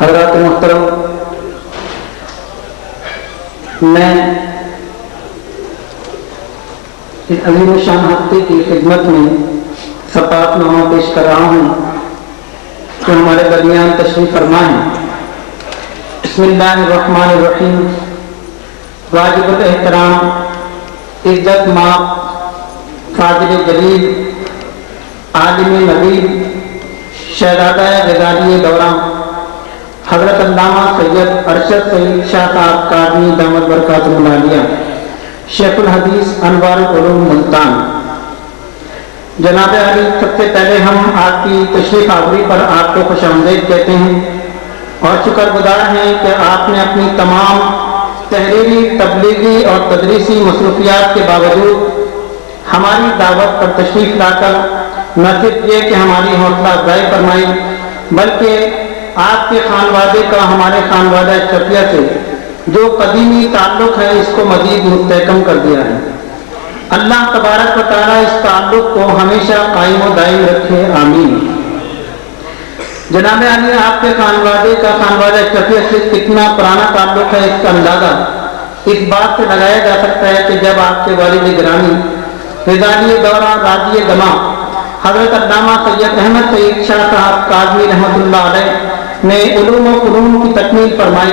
حضرات محترم، میں اس عظیم شان ہفتے کی خدمت میں سپاق نامہ پیش کر رہا ہوں جو ہمارے درمیان تشریف فرما ہے۔ بسم اللہ الرحمن الرحیم۔ واجب الاحترام عزت ماں فاضل جلیل عالم نبیل شہزادہ غزالی دورہ حضرت علامہ سید ارشد سعید شاہ صاحب قادمی دامت برکاتہ العالیہ شیخ الحدیث انوار العلوم ملتان، جناب علی، سب سے پہلے ہم آپ کی تشریف آوری پر آپ کو خوش آمدید کہتے ہیں اور شکر گزار ہیں کہ آپ نے اپنی تمام تحریری، تبلیغی اور تدریسی مصروفیات کے باوجود ہماری دعوت پر تشریف لا کر نہ صرف یہ کہ ہماری حوصلہ افزائی فرمائی بلکہ آپ کے خانوادے کا ہمارے خانوادہ اشرفیہ سے جو قدیمی تعلق ہے اس کو مزید مستحکم کر دیا ہے۔ اللہ تبارک و تعالیٰ اس تعلق کو ہمیشہ قائم و دائم رکھے، آمین۔ جناب علی، آپ کے خانوادے کا خانوادہ اشرفیہ سے کتنا پرانا تعلق ہے اس کا اندازہ اس بات سے لگایا جا سکتا ہے کہ جب آپ کے والد گرامی غزالی دورہ راضی دماء حضرت علامہ سید احمد سعید شاہ صاحب قادمی رحمۃ اللہ علیہ نے علوم و فنون کی تکمیل فرمائی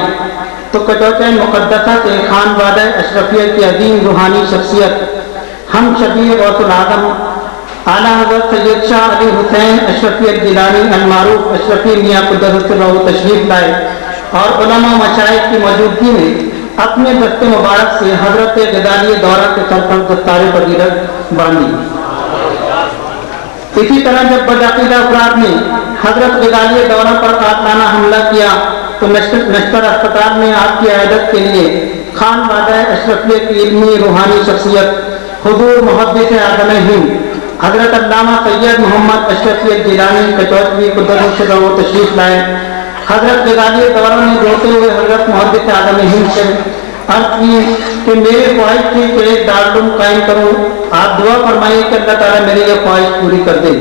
تو کٹوچہ مقدسہ کے خانوادہ اشرفیہ کی عظیم روحانی شخصیت ہم شبیر غوث العظم اعلیٰ حضرت سید شاہ علی حسین اشرفی الجیلانی المعروف اشرفی میاں قدس سرہ تشریف لائے اور علماء مشائخ کی موجودگی میں اپنے دست مبارک سے حضرت غزالی دورہ کے سر پر دستار فضیلت باندھی۔ اسی طرح جب بدعقیدہ افراد نے حضرت غزالی دورہ پر قاتلانہ حملہ کیا تو نشتر اسپتال میں آپ کی عیادت کے لیے خانوادہ اشرفیہ کی علمی روحانی شخصیت حضور محدث اعظم ہند حضرت علامہ سید محمد اشرفی الجیلانی کچوچوی قدس سرہ تشریف لائے۔ حضرت غزالی دورہ نے روتے ہوئے حضرت محدث اعظم ہند سے عرض کی کہ میری خواہش تھی کہ ایک دارالعلوم قائم کروں، آپ دعا فرمائیے کہ اللہ تعالیٰ میری یہ خواہش پوری کر دے۔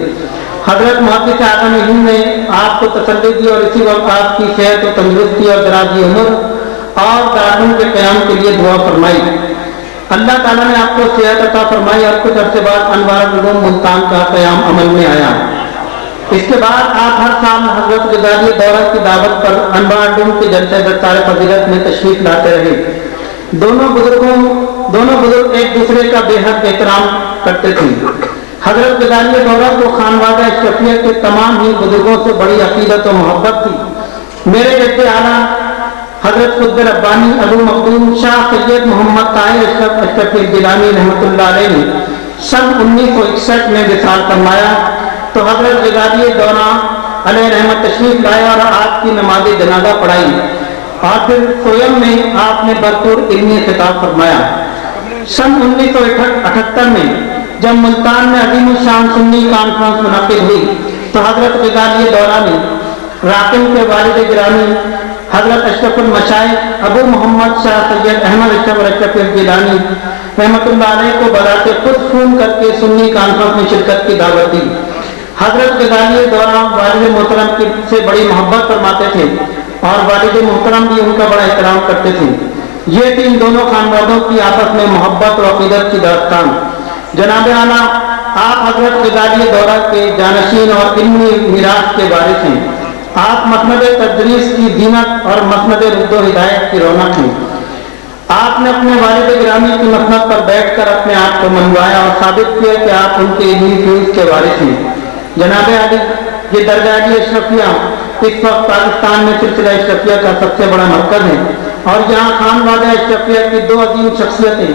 حضرت محدث اعظم ہند نے آپ کو تسلی دی اور اسی وقت آپ کی صحت و تندرستی اور درازی عمر اور دارالعلوم کے قیام کے لیے دعا فرمائی۔ اللہ تعالیٰ نے آپ کو صحت عطا فرمائی اور کچھ عرصے بعد انوار العلوم ملتان کا قیام عمل میں آیا۔ اس کے بعد آپ ہر سال حضرت غزالی دورہ کی دعوت پر انوار العلوم کے جلسہ دستار فضیلت میں تشریف لاتے رہے۔ دونوں بزرگ ایک دوسرے کا بے حد احترام کرتے تھے۔ حضرت غزالی دورہ کو خانوادہ اشرفیہ کے تمام ہی بزرگوں سے بڑی عقیدت و محبت تھی۔ میرے جد اعلیٰ حضرت قطب ربانی ابو مخدوم شاہ سید محمد طاہر اشرفی الجیلانی رحمۃ اللہ علیہ نے سن 1961 میں وصال فرمایا تو حضرت غزالی دورہ علیہ رحمت تشریف لائے اور آپ کی نماز جنازہ پڑھائی اور پھر سویم میں آپ نے بھرپور علمی خطاب فرمایا۔ سن 1978 میں جب ملتان میں عظیم الشان سنی کانفرنس منعقد ہوئی تو حضرت غزالی دورہ نے راکن کے والد گرامی حضرت اشرف المشائخ ابو محمد شاہ سید احمد اشرفی الجیلانی رحمۃ اللہ علیہ کو بذات خود فون کر کے سنی کانفرنس میں شرکت کی دعوت دی۔ حضرت غزالی دورہ والد محترم کی سے بڑی محبت فرماتے تھے اور والد محترم بھی ان کا بڑا احترام کرتے تھے۔ یہ تھی ان دونوں خانوادوں کی آپس میں محبت اور عقیدت کی داستان۔ جناب اعلیٰ، آپ حضرت غزالی دورہ کے جانشین اور علمی میراث کے وارث ہیں۔ آپ مسند تدریس کی زینت اور مسند رد و ہدایت کی رونق ہیں۔ آپ نے اپنے والد گرامی کی مسند پر بیٹھ کر اپنے آپ کو منوایا اور ثابت کیا کہ آپ ان کے علمی فیوز کے وارث ہیں۔ جناب علی، یہ درگاہ اشرفیہ اس وقت پاکستان میں سلسلہ اشرفیہ کا سب سے بڑا مرکز ہے اور یہاں خانوادہ اشرفیہ کی دو عظیم شخصیتیں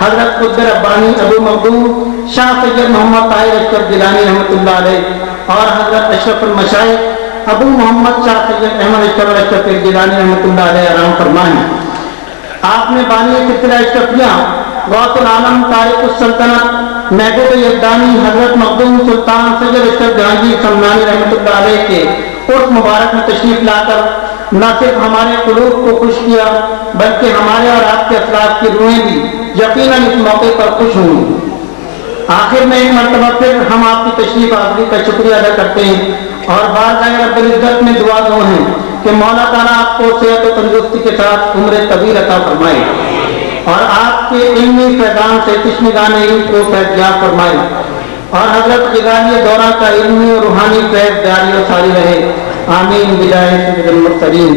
حضرت قطب ربانی ابو مخدوم شاہ سید محمد طاہر اشرفی الجیلانی رحمۃ اللہ علیہ اور حضرت اشرف المشائخ ابو محمد شاہ سید احمد اشرفی الجیلانی رحمۃ اللہ علیہ آرام فرمائیں۔ آپ نے بانی سلسلہ اشرفیہ غوث العالم طارق السلطنت محبوب یزدانی حضرت مخدوم سلطان سید اشرف جہانگیر سمنانی رحمۃ اللہ علیہ کے عرس مبارک میں تشریف لا کر نہ صرف ہمارے قلوب کو خوش کیا بلکہ ہمارے اور آپ کے اسلاف کی روحیں بھی یقیناً اس موقع پر خوش ہوں۔ آخر میں ایک مرتبہ پھر ہم آپ کی تشریف آوری کا شکریہ ادا کرتے ہیں اور بارگاہ رب العزت میں دعا گو ہیں کہ مولا تعالیٰ آپ کو صحت و تندرستی کے ساتھ عمر طویل عطا فرمائے اور آپ کے علمی فیضان سے تشنگان علم کو فیضیاب فرمائے اور حضرت غزالی دورہ کا علمی اور روحانی فیض جاری و ساری رہے. آمین بجاہ سید المرسلین.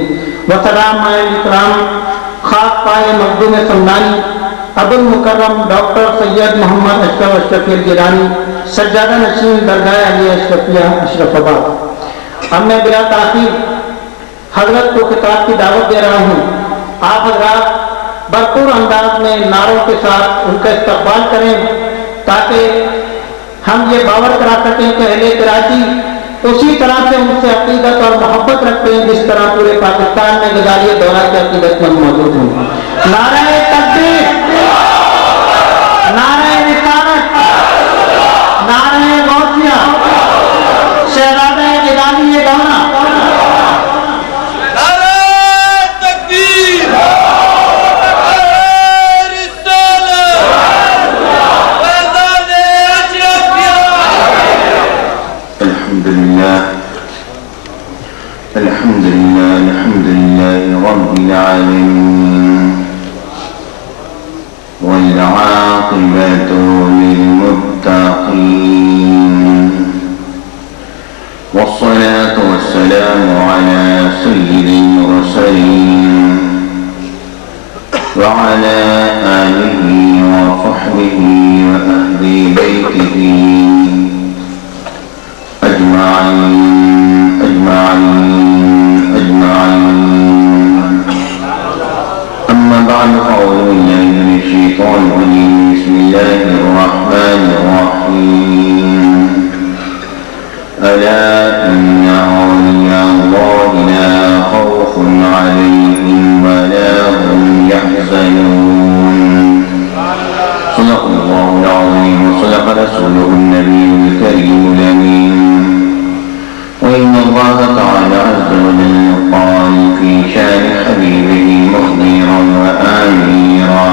وسلام علیکم. خاک پائے مخدوم سمدانی ابو المکرم ڈاکٹر سید محمد اشرف اشرفی الگیلانی سجادہ نشین درگاہ علی اشرفیہ اشرف آباد. اب میں بلا تاخیر حضرت کو خطاب کی دعوت دے رہا ہوں. آپ حضرات بھرپور انداز میں نعروں کے ساتھ ان کا استقبال کریں تاکہ ہم یہ باور کرا سکیں کہ اہل کراچی اسی طرح سے ان سے عقیدت اور محبت رکھتے ہیں جس طرح پورے پاکستان میں غزالی دورہ کے عقیدت مند موجود ہیں. نعرہ تکبیر، نعرہ رسالت، نعرہ غوثیہ، شہزادہ غزالی دورہ. الحمد لله رب العالمين والعاقبة للمتقين والصلاة والسلام على سيد المرسلين وعلى آله وصحبه وأهل بيته أجمعين. أما بعد فأعوذ بالله من الشيطان الرجيم. بسم الله الرحمن الرحيم. ألا إن أولياء الله لا خوف عليهم ولا هم يحزنون. صدق الله العظيم وصدق رسوله النبي الكريم الأمين. وإن الله تعالى عز وجل قال في شان حبيبه مخبرا وآميرا: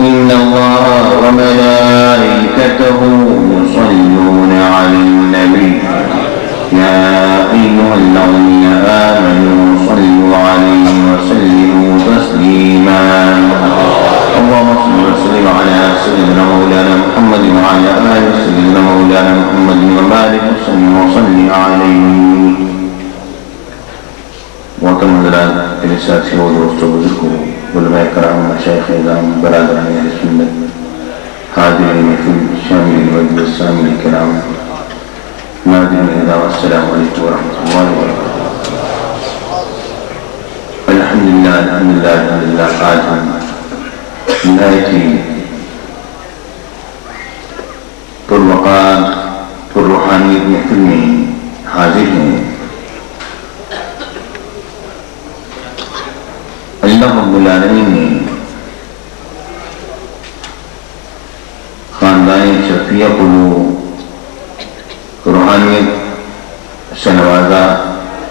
إن الله وملائكته يصلون على النبي يا أيها الذين آمنوا صلوا عليه وسلموا تسليما. اللهم صل وسلم على سيدنا مولانا محمد وعلى آل سيدنا مولانا محمد وبارك وسلم وصل عليه. محترم حضرات، میرے ساتھیوں اور دوستوں، بزرگوں، علماء کرام، مشائخ اعظام، برادران اہل سنت، حاضرین محفل، شاملین مجلس، سامعین کرام، ناظرین اعزاز، السلام علیکم ورحمۃ اللہ وبرکاتہ. الحمدللہ آج ہم نہایت ہی پروقار پرروحانیت محفل میں حاضر ہیں. اللہ رب العالمین نے خاندان شفیع کو روحانیت سے نوازا،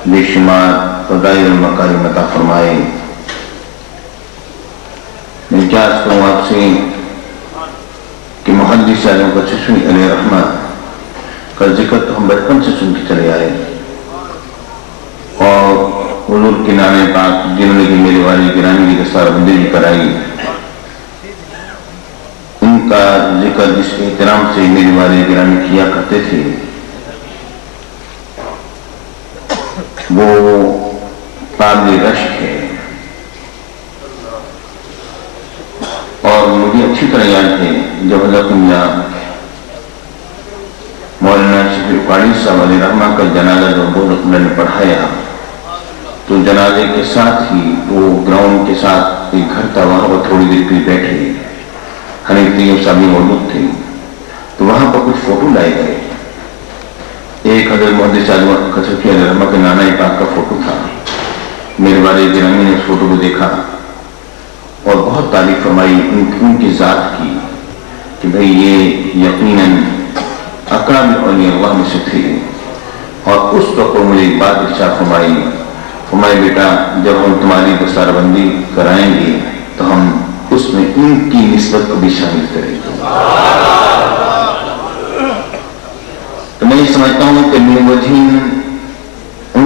بے شمار فضائل المکارم عطا فرمائے. میں کیا عرض کروں آپ سے کہ محدث اعظم کا چشمی علیہ رحمہ کا ذکر تو ہم بچپن سے سن کے چلے آئے، اور حضور کے نام پاک جنہوں نے میرے والد گرامی کی دستار بندی بھی کرائی، ان کا ذکر جس احترام سے میرے والد گرامی کیا کرتے تھے وہ قابل رشک ہے. اور مجھے اچھی طرح یاد ہے جب حضرت مولانا شفیع قاری صاحب علیہ رحمہ کا جنازہ جو بہت نے پڑھایا تو جنازے کے ساتھ ہی وہ گراؤنڈ کے ساتھ ایک گھر تھا، وہاں پر تھوڑی دیر پہ بیٹھے حنیف طیب صاحب بھی موجود تھے، تو وہاں پر کچھ فوٹو لائے گئے. ایک حضرت محدث اعظم کشفی علیہ رحمہ کے نانا پاک کا فوٹو تھا. میرے والد گرامی نے اس فوٹو کو دیکھا اور بہت تعریف فرمائی ان کی ذات کی کہ بھئی یہ یقیناً اکابر اولیاء اللہ میں سے تھے. اور اس وقت مجھے ایک بات ارشاد فرمائی بیٹا جب ہم تمہاری دستار بندی کرائیں گے تو ہم اس میں ان کی نسبت کو بھی شامل کریں گے. تو میں یہ سمجھتا ہوں کہ من وجہ ان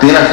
13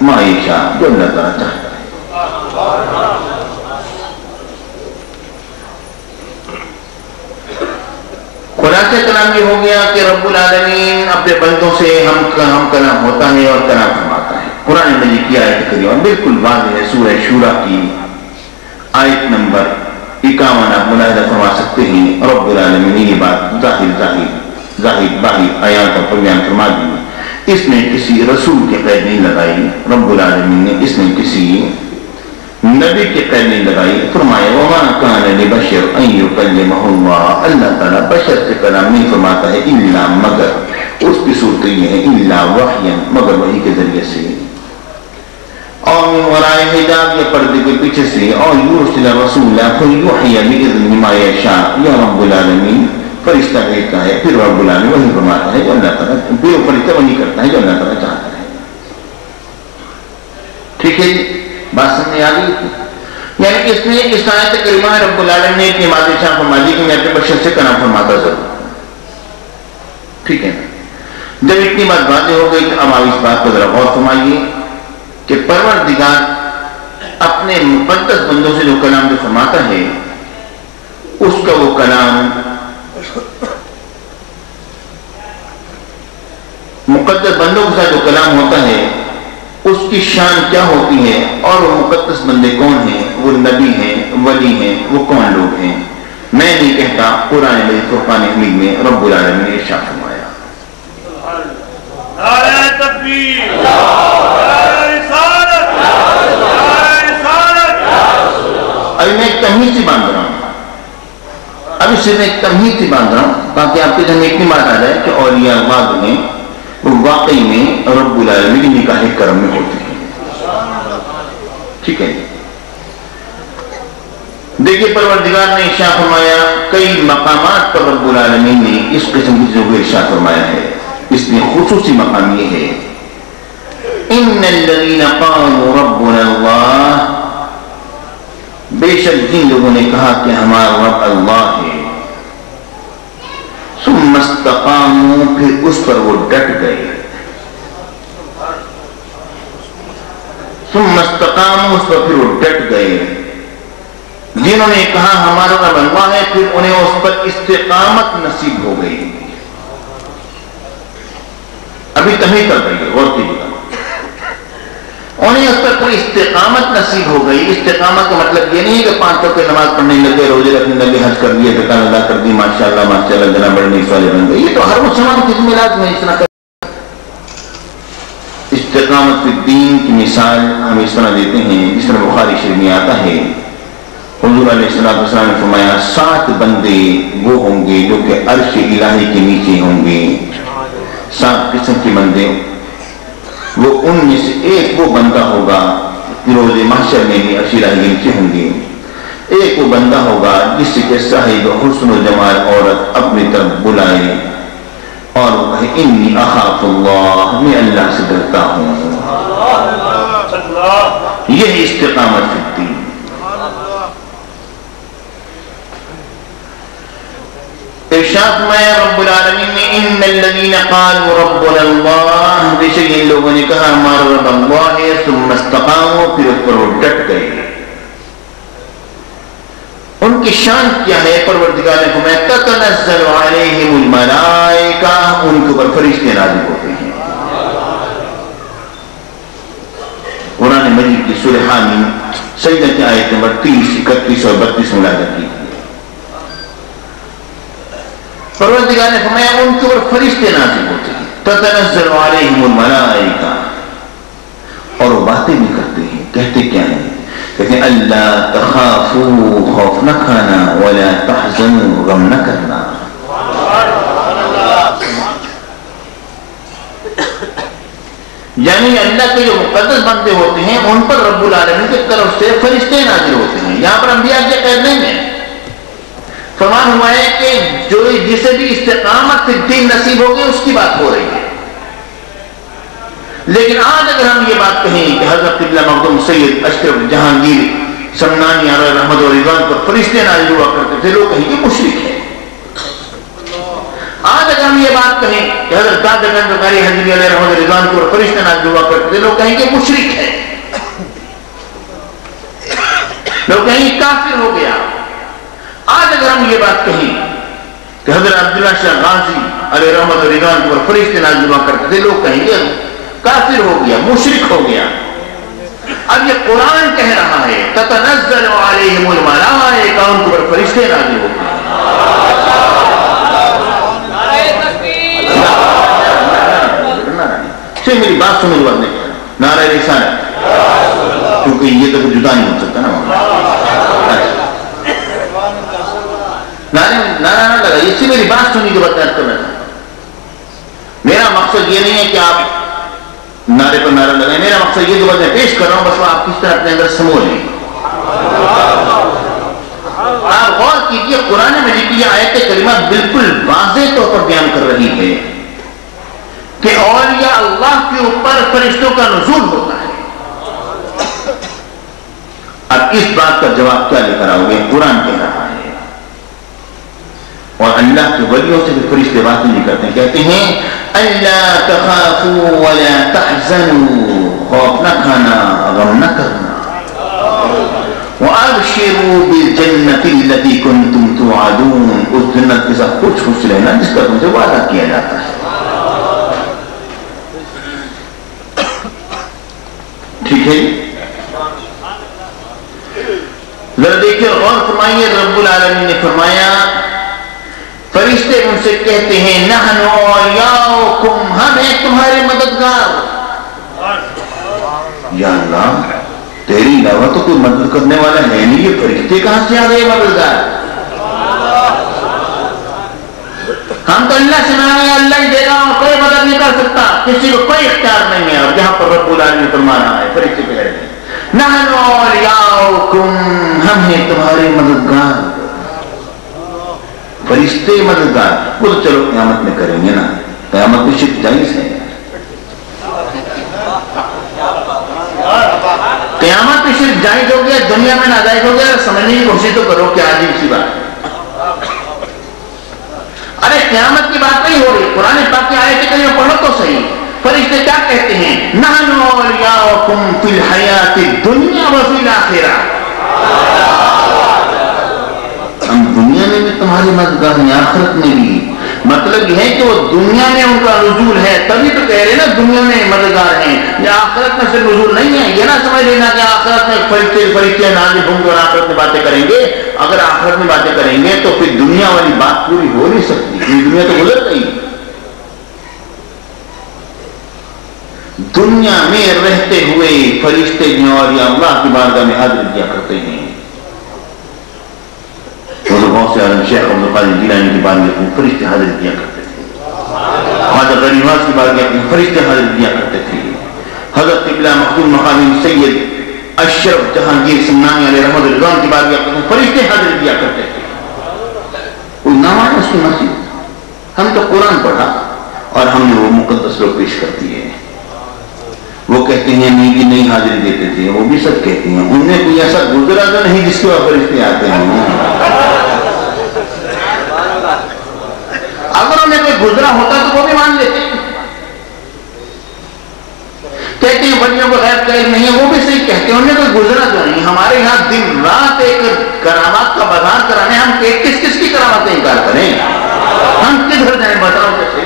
معیشہ جو اللہ تعالیٰ چاہتا ہے۔ خلاصہ کلام یہ ہو گیا کہ رب العالمین اپنے بندوں سے ہم کلام ہوتا ہے اور کلام فرماتا ہے۔ قرآن مجید کی آیت کریمہ بالکل واضح ہے، سورہ شورى کی آیت نمبر 51 آپ ملاحظہ فرما سکتے ہیں۔ رب العالمین یہ بات ظاہر باہر آیات پر بیان فرما دی، اس نے کسی رسول کی قید نہیں لگائی، رب العالمین نے اس نے کسی نبی کی قید نہیں لگائی۔ فرمایا وَمَا كَانَ لِبَشَرٍ أَن يُكَلِّمَهُ اللَّهُ، اللہ تعالیٰ بشر سے کلام نہیں فرماتا ہے الا مگر، اس کی صورت یہ ہے الا وحیا، مگر وحی کے ذریعے سے، اور من وراء حجاب یا پردے کے پیچھے سے، اور یرسل رسولا فیوحی بإذنہ ما یشاء، یا رب العالمین فرشتہ بھیجتا ہے، پھر رب العالمین وحی فرماتا ہے جو اللہ تعالیٰ، پھر فرشتہ وحی کرتا ہے جو اللہ تعالیٰ چاہتا ہے۔ ٹھیک ہے جی، بات سمجھ آ گئی؟ یعنی اس نے اس آیت کریمہ رب العالمین نے اتنی بات ارشاد فرما دی کہ میں اپنے بشر سے کلام فرماتا ضرور۔ ٹھیک ہے، جب اتنی بات واضح ہو گئی تو اب آپ اس بات کو ذرا غور فرمائیے کہ پروردگار اپنے مقدس بندوں سے جو کلام جو فرماتا ہے، اس کا وہ کلام مقدس بندوں کے ساتھ جو کلام ہوتا ہے اس کی شان کیا ہوتی ہے، اور وہ مقدس بندے کون ہیں، وہ نبی ہیں، ولی ہیں، وہ کون لوگ ہیں، میں نہیں کہتا، قرآن مجید فرقان حمید میں رب العالمین نے ارشاد فرمایا۔ نعرہ تکبیر، نعرہ رسالت، نعرہ رسالت۔ ابھی میں ایک تمہید سی باندھ رہا ہوں، ابھی صرف ایک تمہید سی باندھ رہا ہوں تاکہ آپ کے ذہن میں اتنی بات آ جائے کہ اولیاء اللہ ہیں وہ واقعی میں رب العالمین کی نگاہ کرم میں ہوتے ہیں۔ ٹھیک ہے، دیکھیے پروردگار نے ارشاد فرمایا، کئی مقامات پر رب العالمین نے اس قسم کی چیزوں کو ارشاد فرمایا ہے، اس میں خصوصی مقام یہ ہے ان الذین قالوا ربنا اللہ، بے شک جن لوگوں نے کہا کہ ہمارا رب اللہ ہے، ثم استقاموا، پھر اس پر وہ ڈٹ گئے، ثم استقاموا، اس پر پھر وہ ڈٹ گئے، جنہوں نے کہا ہمارا رب اللہ ہے پھر انہیں اس پر استقامت نصیب ہو گئی۔ ابھی تمہیں کر رہی ہے، غور کیجیے گا، انہیں اس پر کوئی استقامت نصیب ہو گئی۔ استقامت کا مطلب یہ نہیں ہے کہ 5 وقت نماز پڑھنے لگے، روزے رکھنے لگے، حج کر دیے، زکات ادا کر دی، ماشاءاللہ ماشاءاللہ جناب بڑے نیک والے بن گئے، یہ تو ہر مسلمان کی ذمہ داری میں اس طرح کر۔ استقامت فی الدین کی مثال ہم اس طرح دیتے ہیں، جس طرح بخاری شریف میں آتا ہے، حضور علیہ السلام نے فرمایا 7 بندے وہ ہوں گے جو کہ عرش الہی کے نیچے ہوں گے، 7 قسم کے بندے، وہ ان میں سے ایک وہ بندہ ہوگا روز محشر میں بھی عرش الہی کے نیچے ہوں گے، ایک وہ بندہ ہوگا جس کے صاحب حسن و جمال عورت اپنی طرف بلائے اور وہ کہے انی اخاف اللہ، میں اللہ سے ڈرتا ہوں۔ یہ استقامت فی الدین۔ ارشاد میں رب العالمین نے ان الذین قالوا ربنا اللہ، بے شک ان لوگوں نے کہا ہمارا رب اللہ ہے، ثم استقاموا، پھر اس پر وہ ڈٹ گئے۔ ان کی شان کیا ہے؟ پروردگار نے فرمایا تتنزل علیہم الملائکہ، ان کے اوپر فرشتے نازل ہوتے ہیں۔ قرآن مجید کی سورہ حامیم سجدہ کی آیت نمبر 30، 31 اور 32 ملاحظہ کی۔ پروردگار نے فرمایا ان کے اوپر فرشتے نازل ہوتے ہیں، تتنزل علیہم الملائکہ، اور وہ باتیں بھی کرتے ہیں، کہتے کیا ہیں؟ کہتے ہیں اللہ تخافوا، خوف نہ کھانا، ولا تحزنوا، غم نہ کرنا۔ یعنی اللہ کے جو مقدس بندے ہوتے ہیں ان پر رب العالمین کی طرف سے فرشتے نازل ہوتے ہیں۔ یہاں پر انبیاء کے قید نہیں ہے، فرمان ہوا ہے کہ جو جسے بھی استقامت فی الدین نصیب ہوگی اس کی بات ہو رہی ہے۔ لیکن آج اگر ہم یہ بات کہیں کہ حضرت قبلہ مخدوم سید اشرف جہانگیر سمنانی علیہ رحمت و رضوان پر فرشتے نازل ہوا کرتے تھے، لوگ کہیں گے مشرک ہے۔ آج اگر ہم یہ یہ بات کہیں کہ حضرت دادا گنج قاری حضری علیہ رحمۃ رضوان کو فرشتے نازل ہوا کرتے تھے، لوگ کہیں گے مشرک ہے، لوگ کہیں گے کافر ہو گیا۔ آج اگر ہم یہ بات کہیں کہ حضرت عبداللہ شاہ غازی علیہ رحمۃ رضوان کو فرشتے نازل ہوا کرتے تھے، لوگ کہیں گے کافر ہو گیا، مشرک ہو گیا۔ اب یہ قرآن کہہ رہا ہے تتنزل علیہم الملائکہ، ان پر فرشتے نازل ہوتے ہیں۔ میری بات سمجھ بات نہیں، نعرہ رسالت، کیونکہ یہ تو جدا نہیں ہو سکتا نا، نعرہ نہ لگا، اسی میری بات سنی جو بات کر رہا تھا۔ میرا مقصد یہ نہیں ہے کہ آپ نعرے پر نعرہ لگائیں، میرا مقصد یہ جو بات میں پیش کر رہا ہوں بس وہ آپ کس طرح اپنے اندر سمو لیں۔ آپ غور کیجئے، قرآن مجید کی آیت کریمہ بالکل واضح طور پر بیان کر رہی ہے کہ اولیاء اللہ کے اوپر فرشتوں کا نزول ہوتا ہے۔ اب اس بات کا جواب کیا لے کر آؤ گے؟ قرآن کہہ رہا ہے، اور اللہ کے ولیوں سے بھی فرشتے باتیں نہیں کرتے ہیں، کہتے ہیں اللہ تخافوا ولا تحزنوا، خوف نہ کھانا، غم نہ کرنا، وابشروا بالجنة التي كنتم توعدون، اس جنت کے ساتھ خوش رہنا جس کا تم سے وعدہ کیا جاتا ہے۔ ٹھیک ہے، ذرا دیکھیں غور فرمائیے، رب العالمین نے فرمایا فرشتے ان سے کہتے ہیں نحن اولیاؤکم، ہم ہیں تمہارے مددگار۔ یا اللہ، تیری علاوہ تو کوئی مدد کرنے والا ہے نہیں، یہ فرشتے کہاں سے آ گئے مددگار؟ ہم تو اللہ سے مانگے اللہ ہی دے گا، اور کوئی مدد نہیں کر سکتا، کسی کو کوئی اختیار نہیں ہے۔ اور جہاں پر رب العالمین فرما رہا ہے فرشتے کہہ رہے ہیں نحن اولیاؤکم، ہم ہیں تمہارے مددگار۔ فرشتے مددگار، وہ تو چلو قیامت میں کریں گے نا، قیامت میں شرک جائز ہے، قیامت میں شرک جائز ہو گیا، دنیا میں ناجائز ہو گیا، سمجھنے کی کوشش تو کرو کیا عجیب سی بات ہے۔ ارے قیامت کی بات نہیں ہو رہی، قرآن پاک کی آیت کریمہ پڑھو تو صحیح، فرشتے کیا کہتے ہیں نحن اولیاؤکم فی الحیات الدنیا وفی الاخرہ، ہم دنیا میں بھی تمہاری مددگار ہیں، آخرت میں بھی۔ مطلب یہ ہے کہ وہ دنیا میں ان کا نزول ہے، تبھی تو کہہ رہے نا دنیا میں مددگار ہیں، یہ آخرت میں سے نزول نہیں ہے۔ یہ نہ سمجھ لینا کہ آخرت میں فرشتے نازل ہوں گے اور آخرت میں باتیں کریں گے۔ اگر آخرت میں باتیں کریں گے تو پھر دنیا والی بات پوری ہو نہیں سکتی، یہ دنیا تو گزر گئی۔ دنیا میں رہتے ہوئے فرشتے جو اور یا اللہ کی بارگاہ میں حاضر کیا کرتے ہیں۔ بہت سے عالم شیخ عبد القادر جیلانی کی بارگاہ میں فرشتے حاضر کیا کرتے تھے، خواجہ غریب نواز کی بارگاہ میں فرشتے حاضر کیا کرتے تھے، حضرت قبلہ مختوم مقامی سید اشرف جہانگیر سمنانی علیہ رحمۃ رضوان کی بارگاہ میں فرشتے حاضر کیا کرتے تھے۔ کوئی نام آیا اس کی مسجد، ہم تو قرآن پڑھا اور ہم نے وہ مقدس لوگ پیش کر دیے، وہ کہتے ہیں نیکی نہیں حاضری دیتے تھے، وہ بھی سب کہتے ہیں انہیں کوئی ایسا گزرا تو نہیں جس کے بعد فرشتے آتے ہیں۔ اگر انہیں کوئی گزرا ہوتا تو وہ بھی مان لیتے، کہتے ہیں بڑیوں کو غیب کا علم نہیں ہے، وہ بھی صحیح کہتے ہیں انہیں کوئی گزرا تو نہیں۔ ہمارے یہاں دن رات ایک کرامات کا بازار کرانے، ہم کس کس کی کرامتیں انکار کریں؟ ہم کدھر جائیں بتاؤ کیسے؟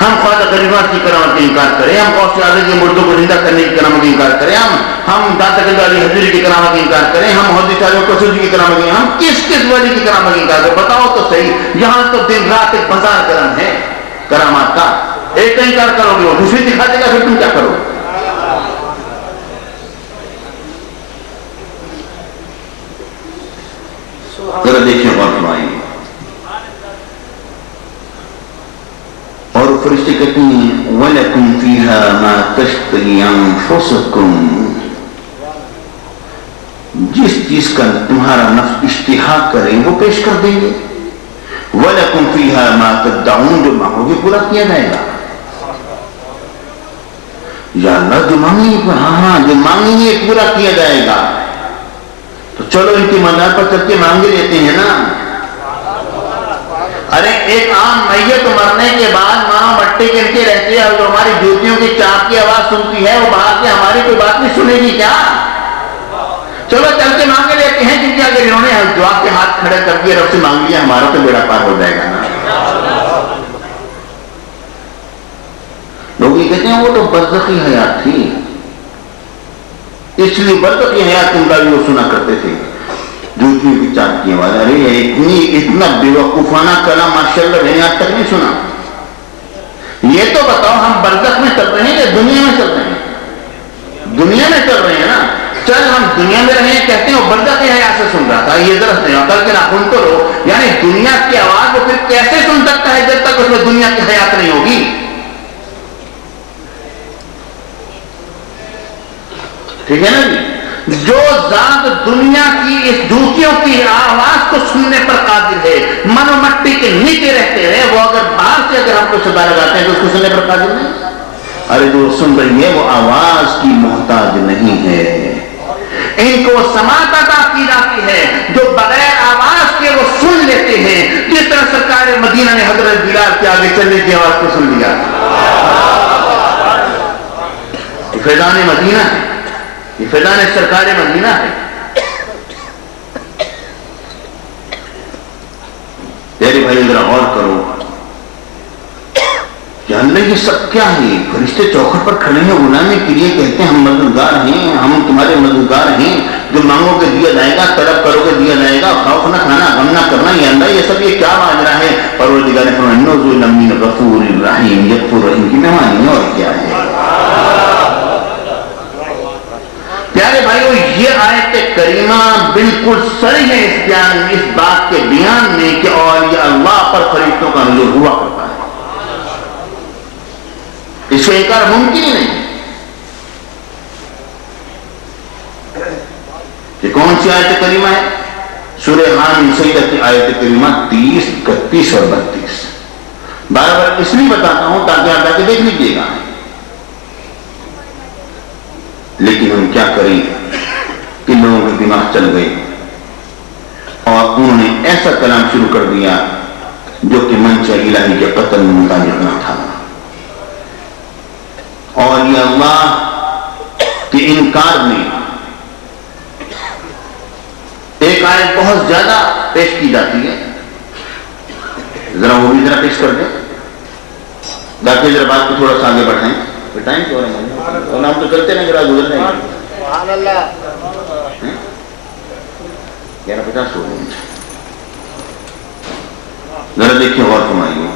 ہم خواجہ غریب نواز کی کرامت کی انکار کریں، ہم غوث اعظم کے مردوں کو زندہ کرنے کی کرامت کی انکار کریں، ہم داتا گنج علی حضوری کی کرامت کی انکار کریں، ہم حضرت شاہ کسوجی کی کرامت کی، ہم کس کس ولی کی کرامت کی انکار کریں؟ بتاؤ تو صحیح۔ یہاں تو دن رات ایک بازار کرم ہے کرامات کا، ایک کا انکار کرو گے وہ دوسری دکھا دے گا، پھر تم کیا کرو؟ ذرا دیکھیں غور فرمائیے، اور فرشتے کہتے ہیں وَلَكُمْ فِيهَا مَا تَشْتَهِي أَنفُسُكُمْ، جس چیز کا تمہارا نفس اشتہا کرے وہ پیش کر دیں گے۔ وَلَكُمْ فِيهَا مَا تَدَّعُونَ، جو مانگو گے پورا کیا جائے گا۔ یا اللہ جو مانگیں گے، ہاں جو مانگیں گے پورا کیا جائے گا۔ تو چلو ان کی منزل پر چل کے مانگے لیتے ہیں نا، ایک عام میت مرنے کے بعد ماں مٹی کے نیچے رہتی ہے اور جو ہماری جوتیوں کی چاپ کی آواز سنتی ہے وہ باہر سے ہماری کوئی بات نہیں سنے گی کیا؟ چلو چل کے مانگے لیتے ہیں، کیونکہ اگر انہوں نے دعا کے ہاتھ کھڑے کر کے رب سے مانگ لیا ہمارا تو بیڑا پار ہو جائے گا نا۔ لوگ یہ کہتے ہیں وہ تو برزخی حیات تھی، اس لیے برزخی حیات ان کا بھی وہ سنا کرتے تھے جوتیوں کی چاپ کی آواز۔ ارے اتنا بیوقوفانہ کلام ماشاءاللہ میں نے آج تک نہیں سنا۔ یہ تو بتاؤ ہم برزخ میں چل رہے ہیں یا دنیا میں چل رہے ہیں؟ دنیا میں چل رہے ہیں نا۔ چل ہم دنیا میں رہے ہیں کہتے ہیں وہ برزخ کی حیات سے سن رہا تھا، یہ درست نہیں ہوتا کہ ناخن تو لو، یعنی دنیا کی آواز وہ پھر کیسے سن سکتا ہے جب تک اس میں دنیا کی حیات نہیں ہوگی؟ ٹھیک ہے نا جی؟ جو ذات دنیا کی اس جوتیوں کی آواز کو سننے پر قادر ہے، من و مٹی کے نیچے رہتے ہیں، وہ اگر باہر سے اگر ہم کو صدا لگاتے ہیں تو اس کو سننے پر قادر نہیں۔ ارے جو سن رہی ہے وہ آواز کی محتاج نہیں ہے، ان کو سماعت عطا کی جاتی ہے، جو بغیر آواز کے وہ سن لیتے ہیں، جس طرح سرکار مدینہ نے حضرت بلال کے آگے چلنے کی آواز کو سن لیا۔ یہ فیضان مدینہ ہے، یہ فیضان سرکار مدینہ ہے۔ پیارے بھائی ذرا غور کرو کہ اللہ یہ سب کیا ہے؟ فرشتے چوکھٹ پر کھڑے ہیں غلامی کے لیے، کہتے ہیں ہم مددگار ہیں، ہم تمہارے مددگار ہیں، جو مانگو گے دیا جائے گا، طلب کرو گے دیا جائے گا، خوف نہ کھانا غم نہ کرنا، یہ اللہ یہ سب یہ کیا ماجرا ہے؟ پروردگار نے فرمایا نزول من غفور رحیم، یغفر رحیم کی مہمانی ہے، اور کیا ہے؟ پیارے بھائیو یہ آیت کریمہ بالکل صریح ہے اس بات کے بیان میں کہ اولیاء اللہ پر فرشتوں کا نزول ہوا کرتا ہے، اس سے انکار ممکن ہی نہیں۔ یہ کون سی آیت کریمہ ہے؟ سورہ حامیم سجدہ کی آیت کریمہ 30، 31 اور 32۔ بار بار اس لیے بتاتا ہوں تاکہ آپ جا کے دیکھ لیجیے گا۔ لیکن ہم کیا کریں کہ لوگوں کے دماغ چل گئے اور انہوں نے ایسا کلام شروع کر دیا جو کہ منشا الہی کے قتل میں متعلق نہ تھا۔ اور یہ اللہ کے انکار میں ایک آیت بہت زیادہ پیش کی جاتی ہے، ذرا وہ بھی ذرا پیش کر دیں تاکہ ذرا بات کو تھوڑا سا آگے بڑھائیں۔ ٹائم کیوں رہے اور ہم تو چلتے نہیں ذرا گزر رہے ہیں۔ 11:50 ہو گئے، ذرا دیکھیے غور فرمائیے۔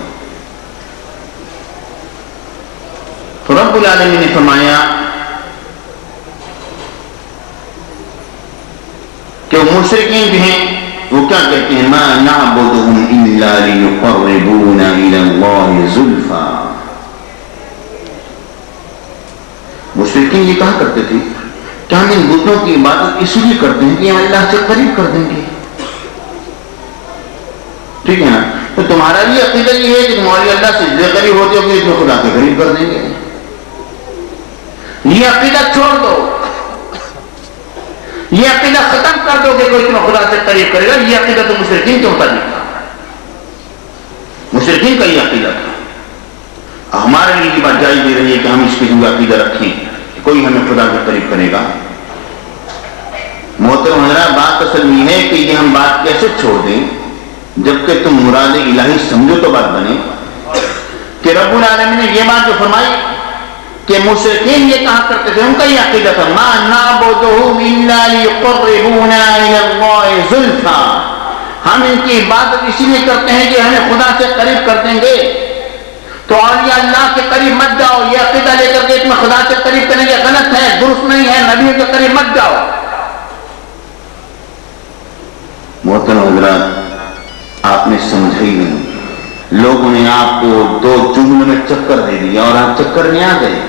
تو رب العالمین نے فرمایا کہ وہ مشرکین بھی ہیں وہ کیا کہتے ہیں؟ ما نعبدهم الا ليقربونا الى الله زلفا۔ مشرکین یہ کہا کرتے تھے کہ ہم ان بتوں کی عبادت اس لیے کرتے ہیں کہ ہم اللہ سے قریب کر دیں گے۔ ٹھیک ہے نا؟ تو تمہارا بھی عقیدہ یہ ہے کہ تمہاری اللہ سے جو قریب ہوتے ہو کہ اس میں خدا کے قریب کر دیں گے۔ یہ عقیدہ چھوڑ دو، یہ عقیدہ ختم کر دو کہ کوئی تمہیں خدا سے قریب کرے گا۔ یہ عقیدہ تو مشرکین کے مطابق تھا، مشرکین کا یہ عقیدہ تھا۔ ہمارے لیے یہ بات جائز دے رہی ہے کہ ہم اس قسم کا عقیدہ رکھیں کہ کوئی ہمیں خدا کے قریب کرے گا۔ محترم حضرات، بات اصل یہ ہے کہ یہ ہم بات کیسے چھوڑ دیں جبکہ تم مراد الہی سمجھو تو بات بنے کہ رب العالمین نے یہ بات جو فرمائی کہ مشرکین یہ کہا کرتے تھے، ان کا یہ عقیدہ تھا ما نعبدهم الا ليقربونا الى الله زلفا، ہم ان کی عبادت اسی لیے کرتے ہیں کہ ہمیں خدا سے قریب کر دیں گے۔ تو اولیاء اللہ کے قریب مت جاؤ، یہ عقیدہ لے کر کے تمہیں خدا سے قریب کریں گے، غلط ہے، درست نہیں ہے، نبیوں کے قریب مت جاؤ۔ محترم حضرات، آپ نے سمجھا ہی نہیں، لوگوں نے آپ کو 2 جملوں میں چکر دے دیا اور آپ چکر میں آ گئے۔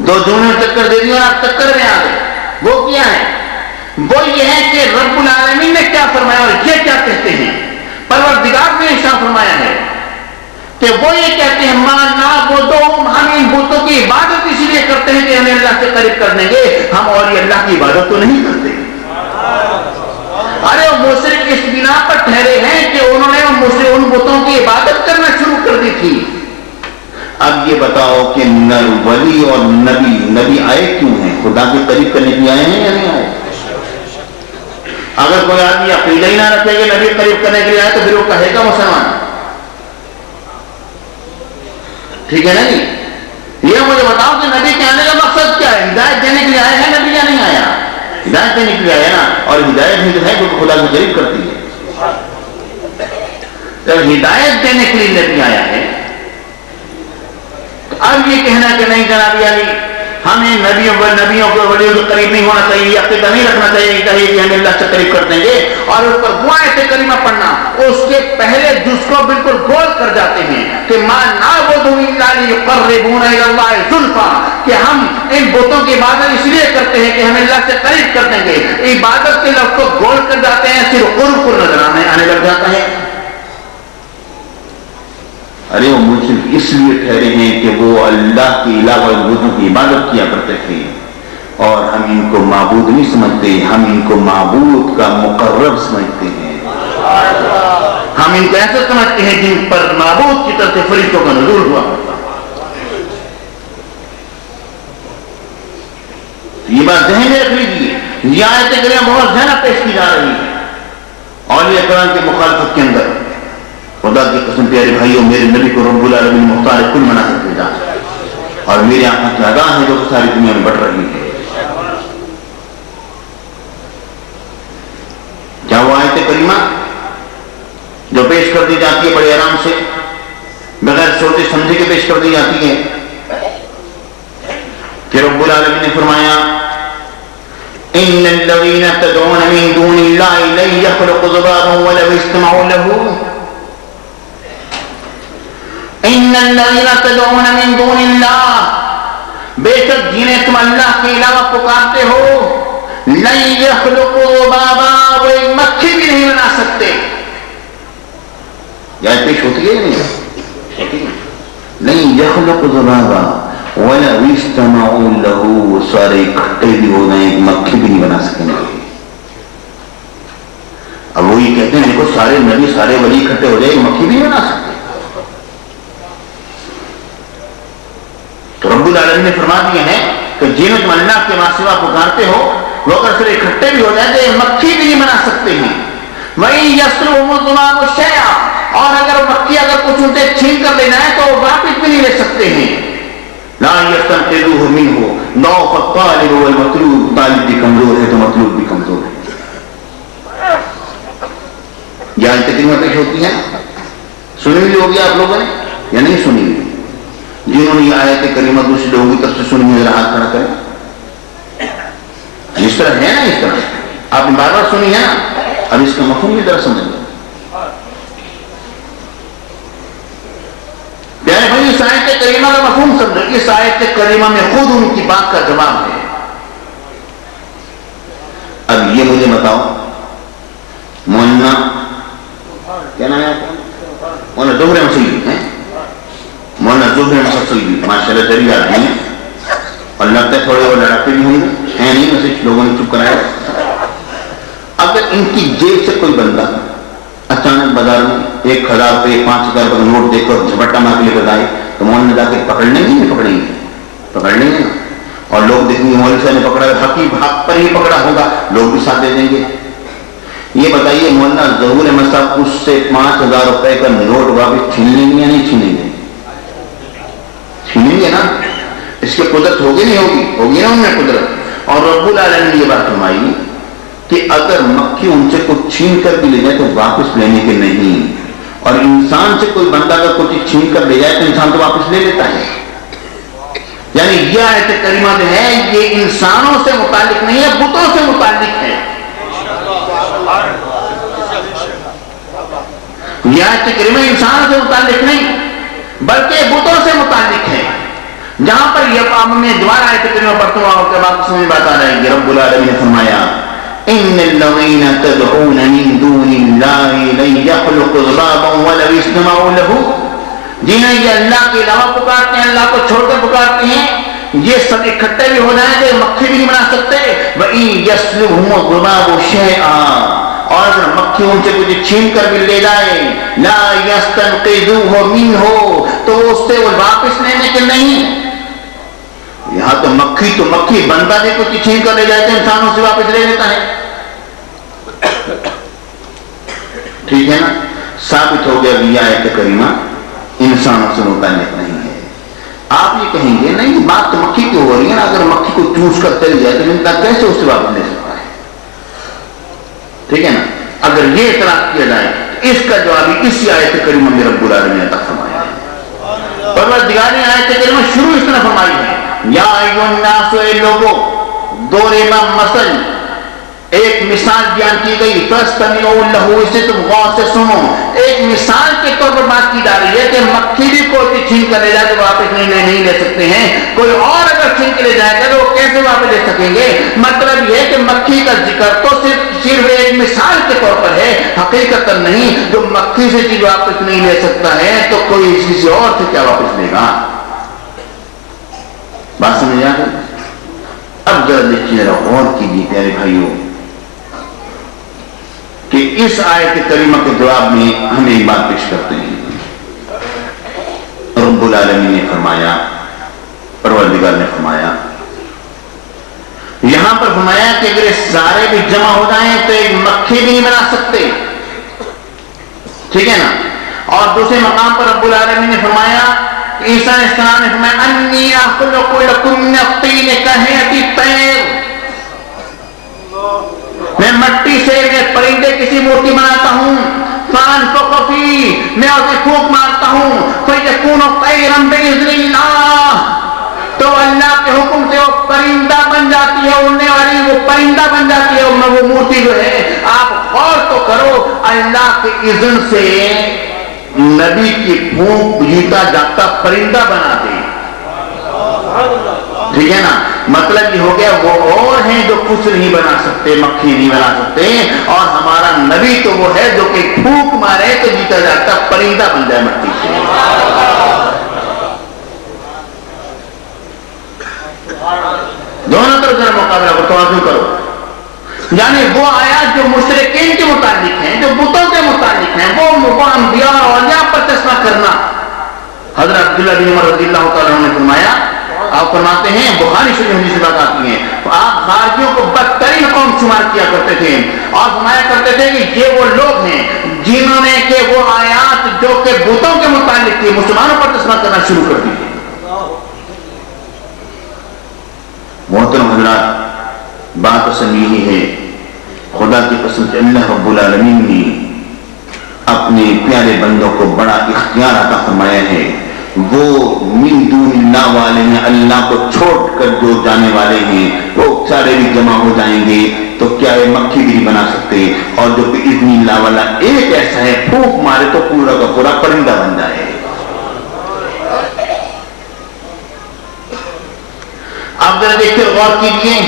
2 جملوں میں چکر دے دیا اور آپ چکر میں آ گئے۔ وہ کیا ہے؟ وہ یہ ہے کہ رب العالمین نے کیا فرمایا اور یہ کیا کہتے ہیں۔ پروردگار نے ارشاد فرمایا ہے کہ وہ یہ کہتے ہیں ما نعبدهم، ہم ان بتوں کی عبادت اسی لیے کرتے ہیں کہ ہمیں اللہ سے قریب کر دیں گے، ہم اور یہ اللہ کی عبادت تو نہیں کرتے۔ ارے وہ مشرک اس بنا پر ٹھہرے ہیں کہ انہوں اب یہ بتاؤ کہ ولی اور نبی آئے کیوں ہیں؟ خدا کے قریب کرنے کے لیے آئے ہیں یا نہیں آئے؟ اگر کوئی آدمی عقیدہ ہی نہ رکھے کہ نبی قریب کرنے کے لیے آئے تو پھر وہ کہے گا مسلمان؟ ٹھیک ہے نا جی؟ یہ مجھے بتاؤ کہ نبی کے آنے کا مقصد کیا ہے؟ ہدایت دینے کے لیے آیا ہے نبی یا نہیں آیا؟ ہدایت دینے کے لیے آیا نا، اور ہدایت ہی تو ہے جو خدا کے قریب کرتی ہے۔ جب ہدایت دینے کے لیے نبی آیا ہے تو اب یہ کہنا کہ نہیں جناب علی ہمیں نبیوں کو ولیوں کے قریب نہیں ہونا چاہیے، عقیدہ نہیں رکھنا چاہیے کہ ہمیں اللہ سے قریب کر دیں گے، اور اس پر وہ آیت کریمہ پڑھنا اس کے پہلے جز کو بالکل گول کر جاتے ہیں کہ ما نعبدهم الا ليقربونا الى الله زلفا، کہ ہم ان بتوں کی عبادت اس لیے کرتے ہیں کہ ہمیں اللہ سے قریب کر دیں گے۔ عبادت کے لفظ کو گول کر جاتے ہیں، صرف قرب کو نظر آنے لگ جاتا ہے۔ ارے وہ مشرک اس لیے ٹھہرے ہیں کہ وہ اللہ کے علاوہ بتوں کی عبادت کیا کرتے تھے، اور ہم ان کو معبود نہیں سمجھتے، ہم ان کو معبود کا مقرب سمجھتے ہیں۔ ہم ان کو ایسا سمجھتے ہیں جن پر معبود کی طرف سے فرشتوں کا نزول ہوا۔ یہ بات ذہن میں رکھ لیجیے، یہ آیت کریمہ بہت ذہن پیش کی جا رہی ہے اولیاء کرام کے مخالفت کے اندر۔ خدا کی قسم پیارے بھائیوں، میرے نبی کو رب العالمین مختار کل مناسب بھیجا، اور میرے آنکھوں کی ادا ہے جو ساری دنیا میں بڑھ رہی ہے۔ کیا وہ آیت کریمہ جو پیش کر دی جاتی ہے بڑے آرام سے بغیر سوچے سمجھے کے پیش کر دی جاتی ہے کہ رب العالمین نے فرمایا ان الذين تدعون من دون الله لن يخلقوا ذبابا ولو اجتمعوا له ان الذين تدعون من دون الله، بے شک جنہیں تم اللہ کے علاوہ پکارتے ہو، لن يخلقوا ذبابا، وہ ایک مکھی بھی نہیں بنا سکتے۔ یا پیش ہوتی ہے نہیں؟ لن يخلقوا ذبابا ولو اجتمعوا له، سارے اکٹھے بھی ہو جائیں ایک مکھی بھی نہیں بنا سکیں گے۔ اب وہ یہ کہتے ہیں دیکھو سارے نبی سارے ولی اکٹھے ہو جائے ایک مکھی بھی نہیں بنا سکتے۔ تو رب العالمین نے فرما دیا ہے کہ جنہیں تم اللہ کے سوا پکارتے ہو وہ اگر صرف اکٹھے بھی ہو جائیں تو مکھی بھی نہیں بنا سکتے ہیں۔ وَإِن يَسْلُبْهُمُ الذُّبَابُ شَيْئًا، اور اگر مکھی اگر کچھ ان سے چھین کر لینا ہے تو وہ واپس بھی نہیں لے سکتے ہیں۔ لَا يَسْتَنقِذُوهُ مِنْهُ ضَعُفَ الطَّالِبُ وَالْمَطْلُوبُ، طالب بھی کمزور ہے تو مطلوب بھی کمزور ہے۔ یہ آیت کریمہ پیش ہوتی ہے، سنی ہوئی ہوگی آپ لوگوں نے یا نہیں سنی ہوئی؟ جنہوں نے یہ آیت کریمہ دوسرے لوگوں کی طرف سے سنی ہے ہاتھ کھڑا کریں۔ اس طرح ہے نا، اس طرح آپ نے بار بار سنی ہے نا، اب اس کا مفہوم کی طرح سمجھ لیں۔ پیارے بھائی اس آیت کریمہ کا مفہوم سمجھو، اس آیت کریمہ میں خود ان کی بات کا جواب ہے۔ اب یہ مجھے بتاؤ مولانا کیا نام ہے آپ کا؟ مولانا زہر مسیح ہیں، مولانا زہر مسیح ماشاءاللہ تیری آدمی ہے، اور لگتا ہے تھوڑے اور لڑاتے بھی ہوں گے، ہیں نہیں ویسے لوگوں نے چپ کرایا۔ اگر ان کی جیب سے کوئی بندہ اچانک بازار میں 1000 روپے 5000 روپے کا نوٹ دے کر جھپٹا مار کے لے کر آئے تو مولانا جا کے پکڑ لیں گے نہیں پکڑیں گے؟ پکڑ لیں گے نا، اور لوگ دیکھیں گے مولوی صاحب نے پکڑا، حق پر ہی پکڑا ہوگا، لوگ بھی ساتھ دے دیں گے۔ یہ بتائیے مولانا ظہور مصعب اس سے 5000 روپے کا نوٹ واپس چھین لیں گے یا نہیں چھینیں گے؟ چھینیں گے نا، اس کی قدرت ہوگی نہیں ہوگی؟ ہوگی نا ان میں قدرت۔ اور رب العالمین نے یہ بات فرمائی کہ اگر مکھی ان سے کچھ چھین کر بھی لے جائے تو واپس لینے کے نہیں، اور انسان سے کوئی بندہ اگر کچھ چھین کر لے جائے تو انسان تو واپس لے لیتا ہے۔ یعنی یہ آیت کریمہ جو ہے یہ انسانوں سے متعلق نہیں ہے، بتوں سے متعلق ہے۔ یہ آیت کریمہ انسانوں سے متعلق نہیں بلکہ بتوں سے متعلق ہے۔ جہاں پر یہ میں دوبارہ آیت کریمہ پڑھتا ہوں اور آپ سمجھ بات آ رہے ہیں، رب العالمین نے فرمایا ان الذين تدعون من دون الله لن يخلقوا ذبابا ولو اجتمعوا له، جنہیں یہ اللہ کے علاوہ پکارتے ہیں، اللہ کو چھوڑ کر پکارتے ہیں، یہ سب اکٹھے بھی ہو جائیں گے مکھی بھی نہیں بنا سکتے۔ وَإِن يَسْلُبْهُمُ الذُّبَابُ شَيْئًا، اور اگر مکھی ان سے کچھ چھین کر بھی لے جائے لا یستنقذوہ منہ تو اس سے وہ واپس لینے کے نہیں. یہاں تو مکھی بندہ بھی کچھ چھین کر لے جائے تو انسانوں سے واپس لے لیتا ہے. ٹھیک ہے نا. ثابت ہو گیا یہ آیت کریمہ انسانوں سے متعلق نہیں ہے. آپ یہ کہیں گے نہیں بات تو مکھی کی ہو رہی ہے نا, اگر مکھی کو چوس کر چلی جائے تو انسان کیسے اس سے واپس لے سکتا ہے. ٹھیک ہے نا. اگر یہ اعتراض کیا جائے اس کا جواب اسی آیت کریمہ میں رب العالمین نے عطا فرمایا ہے. پروردگار نے آیت کریمہ شروع اس طرح فرمائی ہے یا ایھا الناس اے لوگو, دورے میں مثل ایک مثال بیان کی گئی فاستمعوا لہ اسے تم غور سے سنو. ایک مثال کے طور پر بات کی جا رہی ہے کہ مکھی بھی کوئی چھین کر لے جائے تو واپس نہیں لے سکتے ہیں, کوئی اور اگر چھین کے لے جائے گا تو وہ کیسے واپس لے سکیں گے. مطلب یہ کہ مکھی کا ذکر تو صرف ایک مثال کے طور پر ہے, حقیقت نہیں. جو مکھی سے چیز واپس نہیں لے سکتا ہے تو کوئی کسی اور سے کیا واپس لے گا. بات سمجھ آ گئی. اب ذرا دیکھیے, غور کیجیے پیارے بھائیوں کہ اس آیت کریمہ کے جواب میں ہم ایک بات پیش کرتے ہیں. رب العالمین نے فرمایا, پروردگار نے فرمایا, یہاں پر فرمایا کہ اگر سارے بھی جمع ہو جائیں تو ایک مکھی بھی نہیں بنا سکتے. ٹھیک ہے نا. اور دوسرے مقام پر رب العالمین نے فرمایا, عیسیٰ علیہ السلام نے فرمایا انی اخلق لکم من الطین کہیئۃ الطیر, میں مٹی سے ایک پرندے کسی مورتی بناتا ہوں, فانفخ فیہ, میں اسے پھونک مارتا ہوں, فیکون طیرا باذن اللہ, تو اللہ کے حکم سے وہ پرندہ بن جاتی ہے, اڑنے والی وہ پرندہ بن جاتی ہے. وہ مورتی جو ہے آپ غور تو کرو, اللہ کے اذن سے نبی کی پھونک جیتا جاتا پرندہ بنا دے. ٹھیک ہے نا. مطلب یہ ہو گیا وہ اور ہیں جو کچھ نہیں بنا سکتے, مکھی نہیں بنا سکتے, اور ہمارا نبی تو وہ ہے جو کہ پھونک مارے تو جیتا جاتا پرندہ بن جائے مٹی سے. دونوں طرف ذرا مقابلہ کو توازن کرو. یعنی وہ آیات جو مشرکین کے متعلق ہیں, جو بتوں کے متعلق ہیں, وہ انبیاء اور اولیاء پر چشمہ کرنا. حضرت عبداللہ بن عمر رضی اللہ تعالیٰ عنہ نے فرمایا, آپ فرماتے ہیں بخاری شریف حدیث سے بات آتی ہے, آپ خارجیوں کو بدترین قوم شمار کیا کرتے تھے اور فرمایا کرتے تھے کہ یہ وہ لوگ ہیں جنہوں نے کہ وہ آیات جو کہ بتوں کے متعلق تھی مسلمانوں پر چشمہ کرنا شروع کر دی. محترم حضرات, بات اصل یہی ہے, خدا کی قسم سے اللہ رب العالمین نے اپنے پیارے بندوں کو بڑا اختیار عطا فرمایا ہے. وہ من دون اللہ والے ہیں, اللہ کو چھوڑ کر جو جانے والے ہیں وہ سارے بھی جمع ہو جائیں گے تو کیا ہے مکھی بھی نہیں بنا سکتے, اور جو باذن اللہ والا ایک ایسا ہے پھونک مارے تو پورا کا پورا پرندہ بن جائے. آپ ذرا دیکھتے غور کیجیے,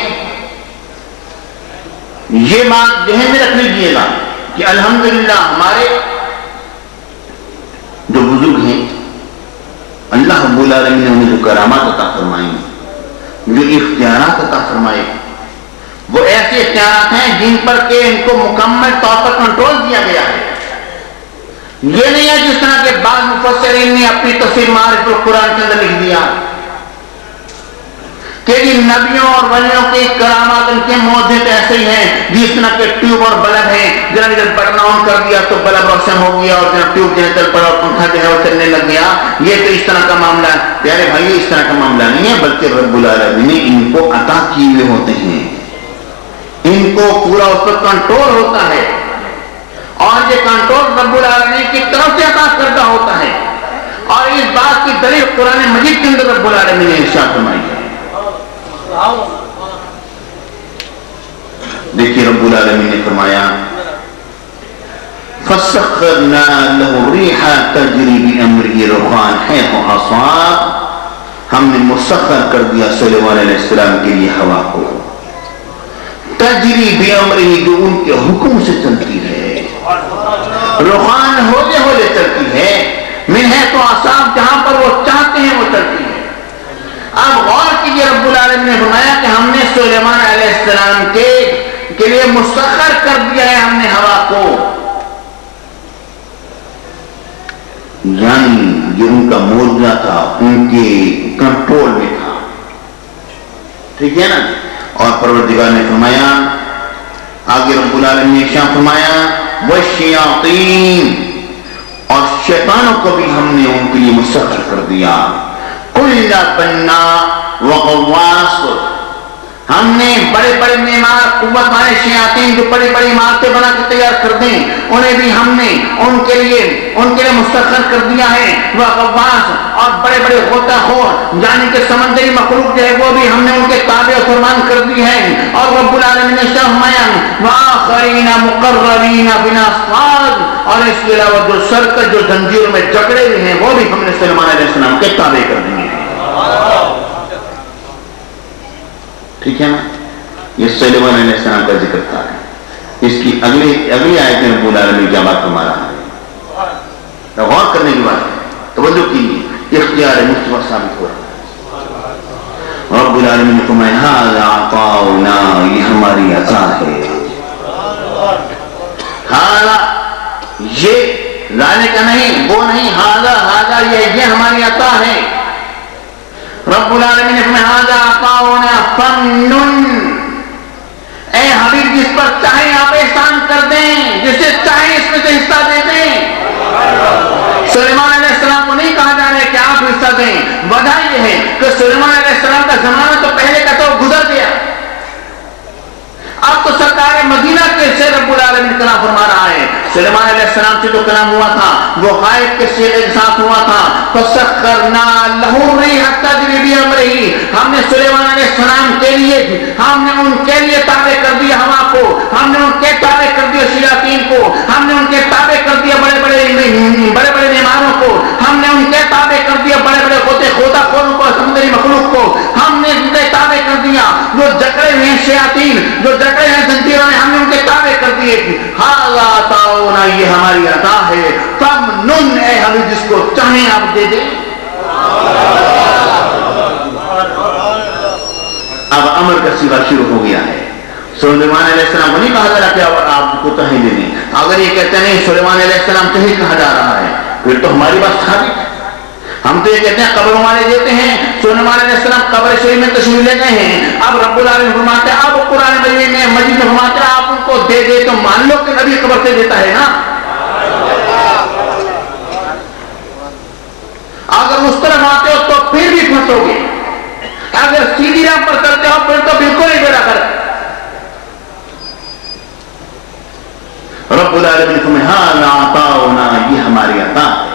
یہ بات ذہن میں رکھ لیجیے گا کہ الحمدللہ ہمارے جو بزرگ ہیں اللہ رب العالمین نے انہیں جو کرامات عطا فرمائی, جو اختیارات عطا فرمائے, وہ ایسے اختیارات ہیں جن پر کہ ان کو مکمل طور پر کنٹرول دیا گیا ہے. یہ نہیں ہے جس طرح کے بعض مفسرین نے اپنی تفسیر معارف القرآن کے اندر لکھ دیا کہ ان نبیوں اور ولیوں کی کرامات ان کے معجزے ایسے ہی ہیں جس طرح کے ٹیوب اور بلب ہیں, جنہوں نے بٹن آن کر دیا تو بلب روشن ہو گیا اور جنہوں ٹیوب جو ہے چل پڑا اور پنکھا جو ہے وہ چلنے لگ گیا. یہ تو اس طرح کا معاملہ ہے. پیارے بھائی, اس طرح کا معاملہ نہیں ہے, بلکہ رب العالمین نے ان کو عطا کیے ہوئے ہوتے ہیں, ان کو پورا اس پر کنٹرول ہوتا ہے, اور یہ کنٹرول رب العالمین کی طرف سے عطا کردہ ہوتا ہے. اور اس بات کی دلیل قرآن مجید کے اندر رب العالمین نے ارشاد فرمائی ہے. دیکھیے رب العالمین نے فرمایا فَسَخَّرْنَا لَهُ الرِّيحَ تَجْرِي بِأَمْرِهِ رُخَانَ حَيْثُ أَصَابَ, ہم نے مسخر کر دیا سلیمان علیہ السلام کے لیے ہوا کو, تجری بِأَمْرِهِ, جو ان کے حکم سے چلتی ہے, رخان ہولے چلتی ہے, من ہے تو اصاب, جہاں پر وہ چاہتے ہیں وہ چلتی ہے. اب غور کیجیے, رب العالمین نے فرمایا کہ ہم نے سلیمان علیہ السلام کے کے لیے مسخر کر دیا ہے ہم نے ہوا کو. یعنی یہ ان کا معجزہ تھا، ان کے کنٹرول میں تھا. ٹھیک ہے نا. اور پروردگار نے فرمایا آگے رب العالمین نے ارشاد فرمایا والشیاطین، اور شیطانوں کو بھی ہم نے ان کے لیے مسخر کر دیا. کل بنا وغواص، ہم نے بڑے بڑے معمار قوت والے شیاطین جو بڑے بڑے عمارتیں بنا کے تیار کر دیں، انہیں بھی ہم نے ان کے لیے مسخر کر دیا ہے. وغواص، اور بڑے بڑے غوطہ خور یعنی کہ سمندری مخلوق جو ہے وہ بھی ہم نے ان کے تابع و فرمان کر دی ہے. اور رب العالمین نے فرمایا وآخرین مقررین فی الاصفاد، اور اس کے علاوہ جو سرکش جو زنجیروں میں جکڑے ہوئے ہیں وہ بھی ہم نے سلیمان علیہ السلام کے تابع کر دیے ہیں. ٹھیک ہے نا. یہ سلیمان علیہ السلام کا ذکر تھا. اس کی اگلی آیت میں رب العالمین کیا بات فرما رہا ہے، غور کرنے کی بات ہے، توجہ کیجیے. اختیار مصطفیٰ ثابت ہو رہا ہے. رب العالمین نے فرمایا ھذا عطاؤنا، یہ ہماری عطا ہے. ھذا، یہ ذالک نہیں، وہ نہیں، ھذا یہ ہماری عطا ہے. رب العالمین نے فرمایا ھذا عطاؤنا فمنن، اے حبیب جس پر چاہے آپ احسان کر دیں، جسے چاہے اس میں سے حصہ دے دیں. سلیمان علیہ السلام کو نہیں کہا جا رہا ہے کہ آپ حصہ دیں. وجہ یہ ہے کہ سلیمان علیہ السلام کا زمانہ تو پہلے کا تو گزر گیا. اب تو سرکار مدینہ کے سے رب العالمین کلام فرما رہا ہے. سلیمان علیہ السلام سے جو کلام ہوا تھا وہ غائب کے صیغے کے ساتھ ہوا تھا. فسخرنا لہ الریح تجری بامرہ، ہم نے سلیمان علیہ السلام کے لیے ہم نے ان کے لیے تابع کر دیا ہوا کو، ہم نے ان کے تابع کر دیا شیاطین کو، ہم نے ان کے تابع کر دیا بڑے بڑے معماروں کو، ہم نے ان کے تابع کر دیا بڑے بڑے غوطہ خوروں کو، سمندری مخلوق کو ہم نے ان کے تابع کر دیا. جو جکڑے ہوئے ہیں شیاطین، جو جکڑے ہیں زنجیروں میں، ہم نے ان کے تابع کر دیے. ھذا عطاؤنا، یہ ہماری عطا ہے. فمنن، اے ہمیں جس کو چاہیں آپ دے دیں. اب امر کا صیغہ شروع ہو گیا ہے. سلیمان علیہ السلام کو نہیں کہا جا رہا کہ آپ کو چاہیں دے دیں. اگر یہ کہتے ہیں نہیں سلیمان علیہ السلام چاہیں کہا جا رہا ہے پھر تو ہماری بات ثابت ہے. ہم تو یہ کہتے ہیں قبروں والے دیتے ہیں. سلیمان علیہ السلام قبر شریف میں تشریف لے گئے ہیں. اب رب العالمین فرماتے ہیں، اب قرآن مجید میں فرماتے ہیں آپ ان کو دے دے تو مان لو کہ نبی قبر سے دیتا ہے نا. اگر اس طرف آتے ہو تو پھر بھی پھنسو گے، اگر سیدھی راہ پر چلتے ہو پھر تو بالکل ہی بیڑا کر. رب العالمین فرماتے ہیں ھذا عطاؤنا، یہ ہماری عطا ہے.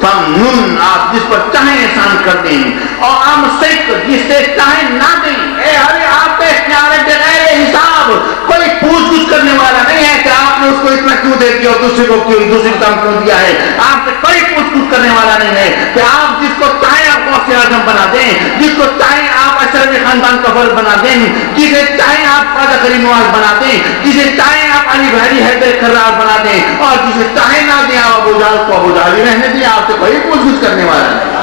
فمنن، آپ جس پر چاہیں احسان کر دیں، اور امسک، جس سے چاہیں نہ دیں. اے ارے آپ کا اختیار ہے بغیر حساب. کوئی پوچھ گچھ کرنے والا نہیں ہے کہ آپ نے اس کو اتنا کیوں دے دیا اور دوسرے کو کم کیوں دیا ہے. آپ سے کوئی پوچھ گچھ کرنے والا نہیں ہے کہ آپ جس کو چاہیں آپ غوث اعظم بنا دیں، جس کو چاہیں آپ اشرف خاندان کا فرد بنا دیں، جسے چاہیں آپ خواجہ غریب نواز بنا دیں، جسے چاہیں آپ علی بھائی حیدر کرار بنا دیں، اور جسے چاہیں نہ دیں آپ ابو جہل کو ابو جہل ہی رہنے دیں. آپ سے کوئی پوچھ گچھ کرنے والا نہیں.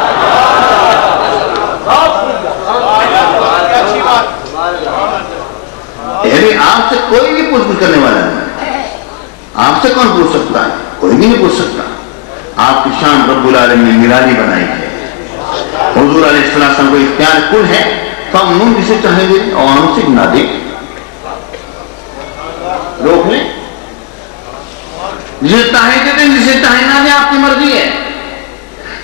آپ سے کوئی بھی پوچھ گچھ کرنے والا نہیں. آپ سے کون پوچھ سکتا ہے؟ کوئی بھی نہیں پوچھ سکتا. آپ کی شان رب العالمین نے نرالی بنائی ہے. حضور علیہ السلام کو اختیار کل ہے. فمنن، جسے چاہیں دے اور ہم سے نہ دے، روک لیں. جسے چاہیں دے دیں، جسے چاہیں نہ دیں، آپ کی مرضی ہے.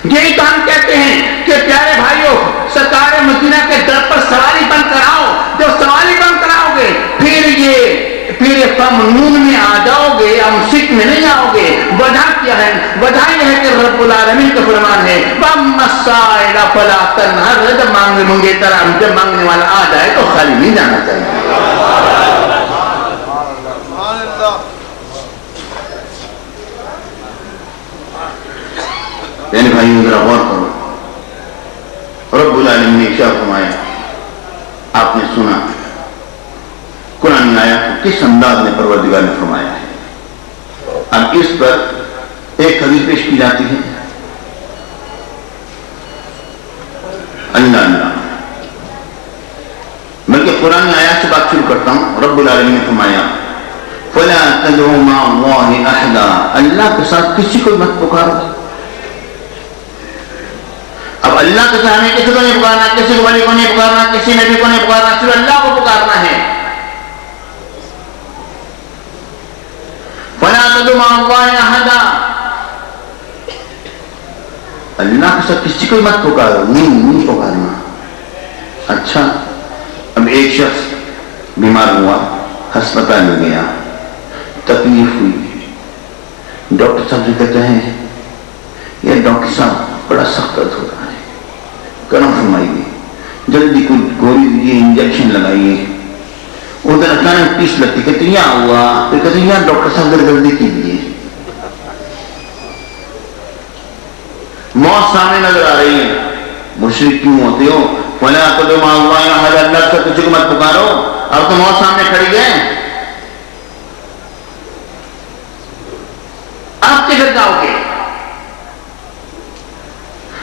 یہی تو ہم کہتے ہیں کہ پیارے بھائیوں، سرکار مدینہ کے در پر سواری بن کر آؤ. جب سواری بن کر آؤ گے پھر فمنون میں آ جاؤ گے، امسک میں نہیں آؤ گے. وجہ کیا ہے؟ وجہ یہ ہے کہ رب العالمین کا فرمان ہے وَأَمَّا السَّائِلَ فَلَا تَنْهَرْ، جب مانگنے والا آ جائے تو خالی نہیں جانا چاہیے. یعنی بھائیوں ذرا غور کرو. رب العالمین نے ارشاد فرمایا، آپ نے سنا قرآن آیات کو کس انداز میں پروردگار نے فرمایا ہے. اب اس پر ایک حدیث پیش کی جاتی ہے. اللہ بلکہ قرآن آیات سے بات شروع کرتا ہوں. رب رب العالمین نے فرمایا فلا تدعوا مع اللہ احدا، اللہ کے ساتھ کسی کو مت پکارو۔ اب اللہ کے ساتھ ہمیں کسی کو نہیں پکارنا، کسی کو ولی کو نہیں پکارنا، کسی نبی کو نہیں پکارنا، صرف اللہ کو پکارنا ہے۔ فلا تدعوا مع اللہ احدا، اللہ کے ساتھ کسی کو مت پکارو، نہیں پکارنا۔ اچھا، اب ایک شخص بیمار ہوا، ہسپتال میں گیا، تکلیف ہوئی، ڈاکٹر صاحب سے کہتے ہیں یہ ڈاکٹر صاحب بڑا سخت درد ہو رہا ہے، کرم فرمائیے، جلدی کوئی گولی دیجیے، انجیکشن لگائیے۔ ادھر اچانک پیس لگتی، کہتے ہیں یا اللہ، پھر کہتے ہیں یا ڈاکٹر صاحب جلدی کیجیے۔ موت سامنے نظر آ رہی ہے، مشرک کیوں ہوتے ہو؟ فلا تدعوا مع اللہ احدا، اللہ سے کسی کو مت پکارو۔ اب تو موت سامنے کھڑی ہے، آپ کے گھر جاؤ گے؟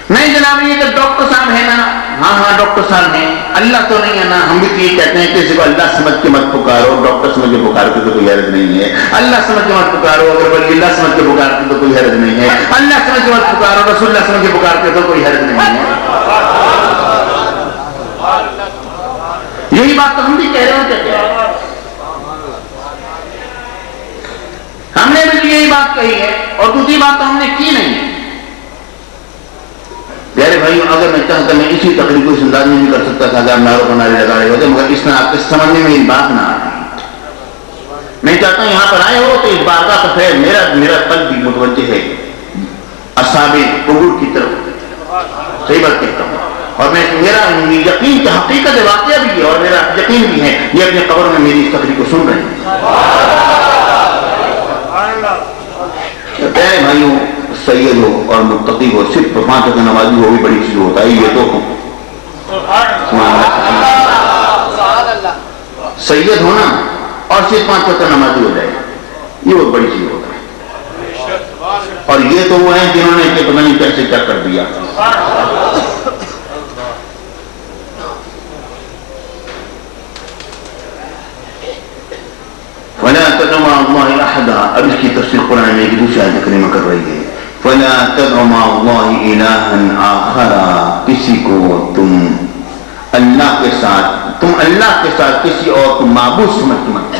نہیں جناب یہ تو ڈاکٹر صاحب ہے نا۔ ہاں ڈاکٹر صاحب ہیں، اللہ تو نہیں ہے نا۔ ہم بھی تو یہ کہتے ہیں کہ کسی کو اللہ سمجھ کے مت پکارو، ڈاکٹر سمجھ کے پکارتے تو کوئی حرج نہیں ہے۔ اللہ سمجھ کے مت پکارو، اگر ولی اللہ سمجھ کے پکارتے تو کوئی حرج نہیں ہے۔ اللہ سمجھ کے مت پکارو، رسول اللہ سمجھ کے پکارتے تو کوئی حرج نہیں ہے۔ یہی بات تو ہم بھی کہہ رہے ہیں کیا؟ ہم نے بھی یہی بات کہی ہے، اور دوسری بات تو ہم نے کی نہیں۔ پیارے بھائیوں، اگر میں چاہتا میں اسی تقریر کو اس انداز میں نہیں کر سکتا تھا، اگر نعروں کو نعرے لگا رہے ہوتے، مگر اس میں آپ کے سمجھنے میں یہ بات نہ آتی۔ میں چاہتا ہوں یہاں پر آئے ہو تو اس بارگاہ پر خیر میرا قلب بھی متوجہ ہے اصحاب قبور کی طرف، صحیح بات کہتا ہوں، اور میرا یقین کہ حقیقت واقعہ بھی ہے، اور میرا یقین بھی ہے یہ اپنی قبر میں میری اس تقریر کو سن رہے ہیں۔ پیارے بھائیوں، سید ہو اور متقی ہو، صرف 5 وقت نمازی ہو بھی بڑی چیز ہوتا ہے۔ یہ تو سید ہونا اور صرف 5 وقت نمازی ہو جائے، یہ بہت بڑی چیز ہوتا ہے۔ اور یہ تو وہ ہیں جنہوں نے کہ پتہ نہیں کیسے کیا کر دیا۔ فلا تدعوا مع اللہ احدا، اب اس کی تفسیر قرآن میں ایک دوسری آیت کریمہ کر رہی ہے۔ فلا تدعوا مع اللہ الہا آخر، کسی کو تم اللہ کے ساتھ کسی اور کو معبود سمجھ مت۔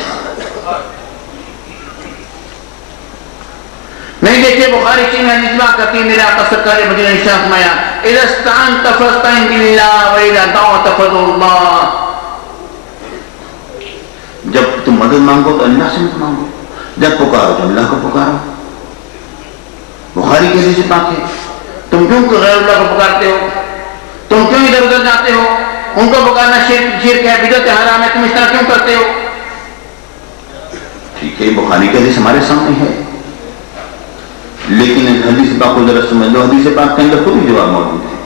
نہیں دیکھیں بخاری کی میں نسبہ کرتی میرے آقا سرکار مدینہ نشان فرمایا اذا استعنت فاستعن باللہ واذا دعوت فادع اللہ، جب تم مدد مانگو تو اللہ سے مت مانگو، جب پکارو تو اللہ کو پکارو۔ بخاری کے حدیث پاک ہے، تم کیوں غیر اللہ کو پکارتے ہو؟ تم کیوں ادھر ادھر جاتے ہو؟ ان کو پکارنا شرک ہے، بدعت حرام ہے، تم اس طرح کیوں کرتے ہو؟ ٹھیک ہے، بخاری کے حدیث ہمارے سامنے ہے، لیکن حدیث پاک کو ذرا سمجھ لو، حدیث پاک کے اندر خود ہی جواب موجود ہے۔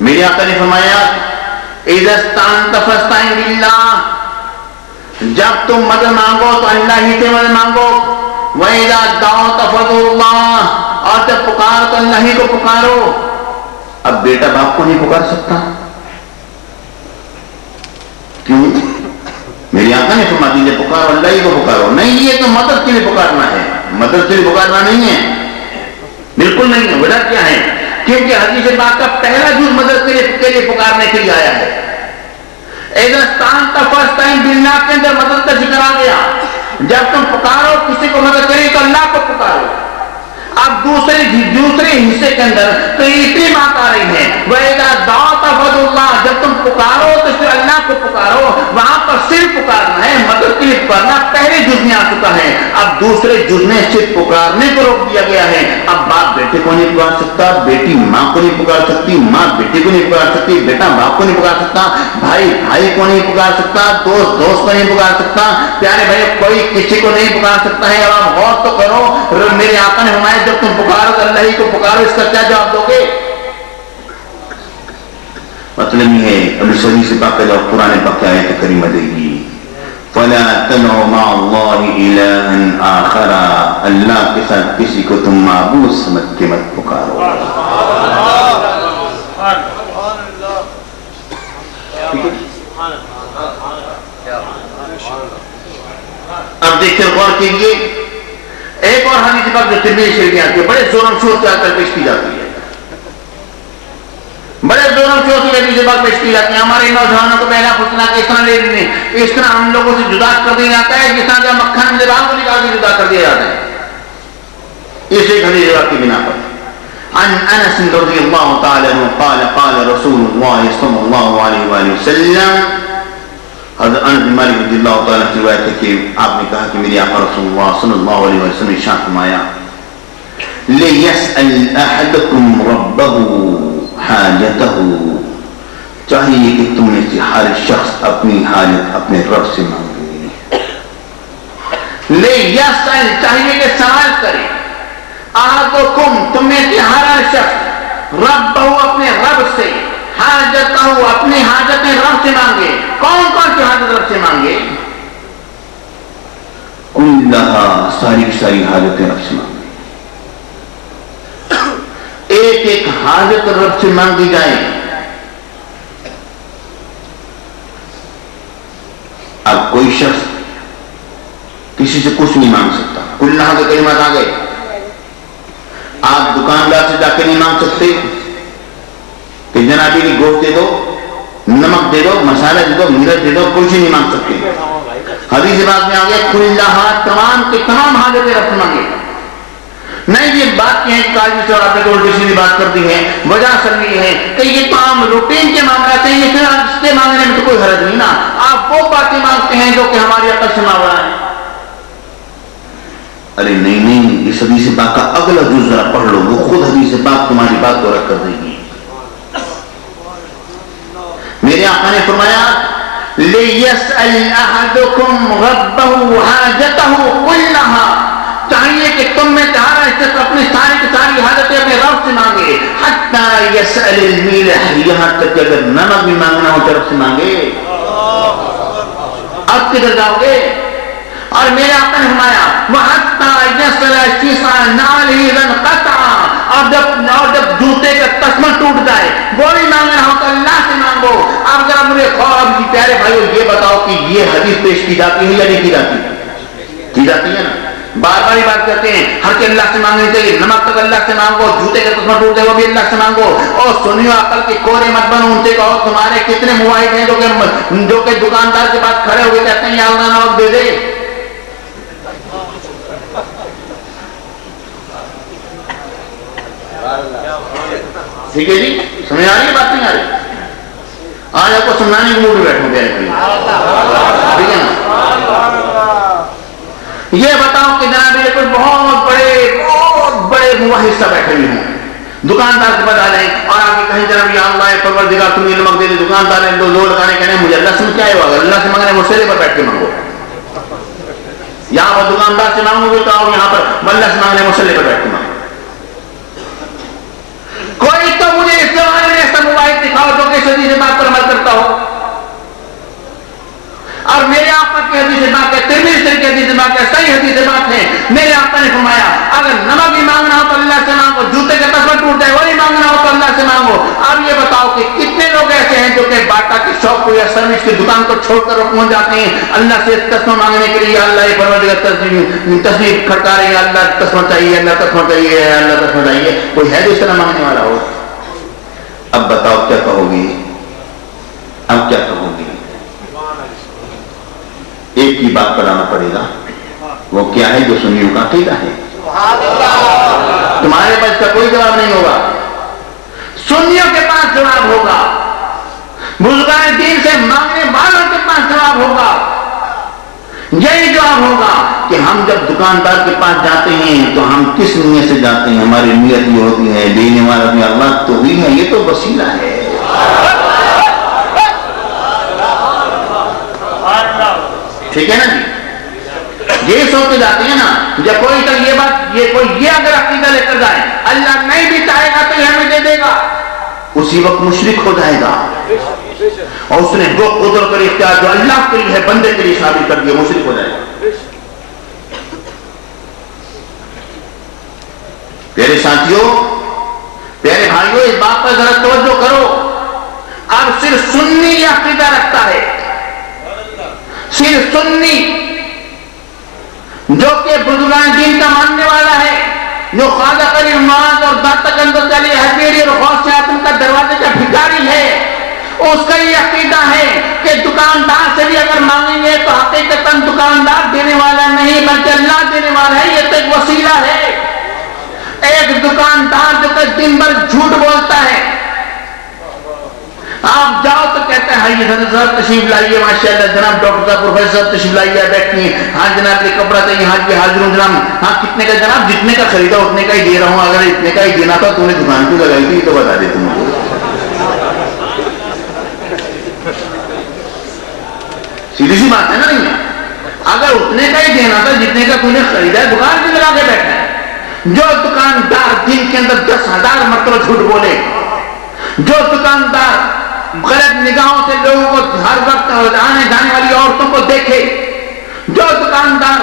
میرے آقا نے فرمایا اذا استعنت فاستعن باللہ، جب تم مدد مانگو تو اللہ ہی سے مدد مانگو، وَإِذَا دَعَوْتَ فَادْعُوا اللَّهَ، اور جب پکارو تو اللہ ہی کو پکارو۔ اب بیٹا باپ کو نہیں پکار سکتا، کیوں؟ میری آقا نے فرما دیجئے پکارو اللہ ہی کو پکارو۔ نہیں، یہ تو مدد کے لیے پکارنا ہے، مدد کے لیے پکارنا نہیں ہے، بالکل نہیں ہے۔ وجہ کیا ہے؟ کیونکہ حدیث پاک کا پہلا جز مدد کے لیے پکارنے کے لیے آیا ہے۔ اذا استعنت فاستعن باللہ کے اندر مدد کا ذکر آ گیا، جب تم پکارو کسی کو مدد کرے تو اللہ کو پکارو۔ اب دوسرے حصے کے اندر تو اتنی بات آ رہی ہے وَإِذَا دَعَوْتَ فَادْعُوا اللَّهَ، جب تم پکارو تو صرف اللہ کو پکارو، وہاں پر صرف پکارنا ہے، مدد کے لیے پکارنا پہلے جز میں آ چکا ہے۔ اب دوسرے جز میں صرف پکارنے کو روک دیا گیا ہے۔ اب باپ بیٹے کو نہیں پکار سکتا، بیٹی ماں کو نہیں پکار سکتی، ماں بیٹے کو نہیں پکار سکتی، بیٹا باپ کو نہیں پکار سکتا، بھائی بھائی کو نہیں پکار سکتا، دوست دوست کو نہیں پکار سکتا۔ پیارے بھائی، کوئی کسی کو نہیں پکار سکتا ہے۔ اب آپ غور تو کرو، میرے آقا نے فرمایا جب تم پکارو تو اللہ ہی کو پکارو، اس کا کیا جواب دو گے؟ مطلب یہ ہے ابھی صحیح سے پاک جواب قرآن پاک کی آیت کریمہ دے گی فَلَا تَدْعُوا مَعَ اللَّهِ إِلَٰهًا آخَرَ، اللہ کے ساتھ کسی کو تم معبود سمجھ کے مت پکارو۔ ٹھیک ہے؟ دیکھتے غور کیجیے ایک اور حدیث پاک جو ترمذی شریف میں آتی ہے، بڑے زورم شور کے آ کر پیش کی جاتی ہے، بڑے زورم شور کی حدیث پاک پیش کی جاتی ہے. ہمارے نوجوانوں کو پہلا پوچھنا کہ اس طرح ہم لوگوں سے جدا کر دیا جاتا ہے، جس طرح مکھن زبان کو نکال کے جدا کر دیا جاتا ہے. اس ایک حدیث پاک کی بنا پر عن انس رضی اللہ تعالی عنہ قال قال رسول اللہ صلی اللہ علیہ وآلہ وسلم، حضرت انس بن مالک رضی اللہ تعالی عنہ کی روایت ہے کہ آپ نے کہا کہ میرے آقا رسول اللہ صلی اللہ علیہ وسلم نے ارشاد فرمایا لِيَسْأَلْ أَحَدُكُمْ رَبَّهُ حَاجَتَهُ، چاہیے کہ تم میں سے ہر شخص اپنی حاجت اپنے رب سے مانگے. لِيَسْأَلْ چاہیے کہ سوال کرے، أَحَدُكُمْ تم میں سے ہر شخص رَبَّهُ اپنے رب سے، حاجتہ اپنی حاجتیں رب سے مانگے. کون کون سی حاجت رب سے مانگے؟ کلھا ساری حاجتیں رب سے مانگے. ایک ایک حاجت رب سے مانگی جائے. اب کوئی شخص کسی سے کچھ نہیں مانگ سکتا. کلھا کے کلمات آ گئے. آپ دکاندار سے جا کے نہیں مانگ سکتے کہ جناب یہ گوشت دے دو، نمک دے دو، مسالہ دے دو، مرچ دے دو، کچھ نہیں مانگ سکتے. حدیث بات میں آ گیا کلھا تمام کے تمام حاجتیں رب سے مانگے. نہیں یہ بات یہ ہے کہ قاضی صاحب آپ نے تو الٹی سیدھی بات کر دی ہے. وجہ اصل یہ ہے کہ یہ تو عام روٹین کے معاملات ہیں، یہ پھر اس کے مانگنے میں تو کوئی حرج نہیں نا. آپ وہ باتیں مانگتے ہیں جو کہ ہماری عقل سے ماورا ہے. ارے نہیں اس حدیث پاک کا اگلا جز ذرا پڑھ لو، وہ خود حدیث پاک تمہاری بات کو رد کر دے گی. میرے آقا نے فرمایا لِيَسْأَلْ أَحَدُكُمْ رَبَّهُ حَاجَتَهُ كُلَّهَا، چاہیے کہ تم میں ہر شخص اپنی ساری کی ساری حاجتیں اپنے رب سے مانگے. حَتَّى يَسْأَلِ الْمِلْحَ، یہاں تک کہ اگر نمک بھی مانگنا ہو تو رب سے مانگے. اب کدھر جاؤ گے؟ اور میرے آقا نے فرمایا وَحَتَّى يَسْأَلَ شِيسَ نَعْلِهِ إِذَا انْقَطَعَ، اور جب جوتے کا تسمہ ٹوٹ جائے وہ بھی مانگنا ہو تو اللہ سے مانگو. اب ذرا مجھے خواب جی پیارے بھائیو یہ بتاؤ کہ یہ حدیث پیش کی جاتی ہے یا نہیں کی جاتی؟ کی جاتی ہے نا. بار بار بات کرتے ہیں ہر کے اللہ سے مانگنے چاہیے. نمک تک اللہ سے مانگو، جوتے کا تسمہ ٹوٹ جائے وہ بھی اللہ سے مانگو. اور سنیو عقل کے کورے مت بنو. ان سے کہو تمہارے کتنے موبائل ہیں جو کہ دکاندار کے پاس کھڑے ہوئے کہتے ہیں یا اللہ نمک دے دے. ٹھیک ہے جی، سمجھ آ رہی ہے بات نہیں آ رہی؟ آج آپ کو سمجھانے کے موڈ میں بیٹھوں گے. ٹھیک ہے نا. یہ بتاؤ کہ جناب یہ کوئی بہت بڑے مواحد سا بیٹھے ہوئے ہیں، دکاندار کے پاس آ جائیں اور آپ کہیں جناب یا اللہ پروردگار تم یہ نمک دے دے. دکاندار نے دو لگانے کہنے مجھے اللہ سے کیا ہے، اگر اللہ سے مانگنے مسئلے پر بیٹھ کے مانگو. یہاں پر دکاندار سے مانگو گے تو یہاں پر اللہ سے مانگنے مسئلے پر بیٹھ کے مانگو. کوئی تو مجھے اس زمانے میں ایسا موبائل دکھاؤ جو کہ حدیث پاک پر عمل کرتا ہو. اور میرے آقا کی حدیث پاک ہے، ترمذی شریف کی حدیث پاک ہے، صحیح حدیث پاک ہے. میرے آقا نے فرمایا اگر نمک بھی مانگنا ہو تو اللہ سے مانگو، جوتے کا تسمہ ٹوٹ جائے وہی مانگنا ہو تو اللہ سے مانگو. اب یہ بتاؤ کہ کتنے لوگ ایسے ہیں جو کہ باٹا کی شاپ کو یا سروس کی دکان کو چھوڑ کر پہنچ جاتے ہیں اللہ سے تسمہ مانگنے کے لیے. اللہ یہ پروردگار تصویر کھڑکا رہی ہے، اللہ تسمہ چاہیے، اللہ تسمہ چاہیے، اللہ تسمہ چاہیے. کوئی ہے جو اس طرح مانگنے والا ہو؟ اب بتاؤ کیا کہو گی؟ اب کیا کہو گی؟ ایک ہی بات پر آنا پڑے گا. وہ کیا ہے جو سنیوں کا عقیدہ ہے. تمہارے پاس کا کوئی جواب نہیں ہوگا، سنیوں کے پاس جواب ہوگا، بزرگان دین سے مانگنے والوں کے پاس جواب ہوگا. یہی جواب ہوگا کہ ہم جب دکاندار کے پاس جاتے ہیں تو ہم کس نیت سے جاتے ہیں. ہماری نیت یہ ہوتی ہے دینے والا بھی اللہ تو ہی ہے، یہ تو وسیلہ ہے. ٹھیک ہے نا جی. یہ سوچ کے جاتے ہیں نا جب کوئی تک یہ بات یہ اگر عقیدہ لے کر جائے اللہ نہیں بھی چاہے گا تو یہ ہمیں دے دے گا، اسی وقت مشرک ہو جائے گا اور اس نے وہ قدرت اور اختیار جو اللہ کے لیے ہے بندے کے لیے ثابت کر دیا، مشرک ہو جائے گا. پیارے ساتھیوں، پیارے بھائیوں، اس بات پر ذرا توجہ کرو. اب صرف سنی عقیدہ رکھتا ہے، صرف سنی جو کہ بزرگان دین کا ماننے والا ہے، جو خواجہ قریب نواز اور داتا گندر علی حجیری اور غوث شاطن کا دروازے کا بھکاری ہے، اس کا یہ عقیدہ ہے کہ دکاندار سے بھی اگر مانگیں گے تو حقیقتاً دکاندار دینے والا نہیں بلکہ اللہ دینے والا ہے، یہ تو ایک وسیلہ ہے۔ ایک دکاندار جو کہ دن بھر جھوٹ بولتا ہے، آپ جاؤ تو کہتے ہیں ہاں یہ صاحب تشریف لائیے، ماشاءاللہ جناب ڈاکٹر صاحب پروفیسر صاحب تشریف لائیے، بیٹھیے، ہاں جناب یہ کپڑا چاہیے، ہاں جی حاضر ہوں جناب، ہاں کتنے کا جناب، جتنے کا خریدا اتنے کا ہی دے رہا ہوں، اگر اتنے کا ہی دینا تھا تو نے دکان کیوں لگائی تھی تو بتا دے تم کو۔ سیدھی سی بات ہے نا، نہیں اگر اتنے کا ہی دینا تھا جتنے کا تو نے خریدا ہے، دکان کیوں لگا کے بیٹھا ہے؟ جو دکاندار دن کے اندر 10,000 مرتبہ جھوٹ بولے، جو دکاندار غلط نگاہوں سے لوگوں کو ہر وقت آنے جانے والی عورتوں کو دیکھے، جو دکاندار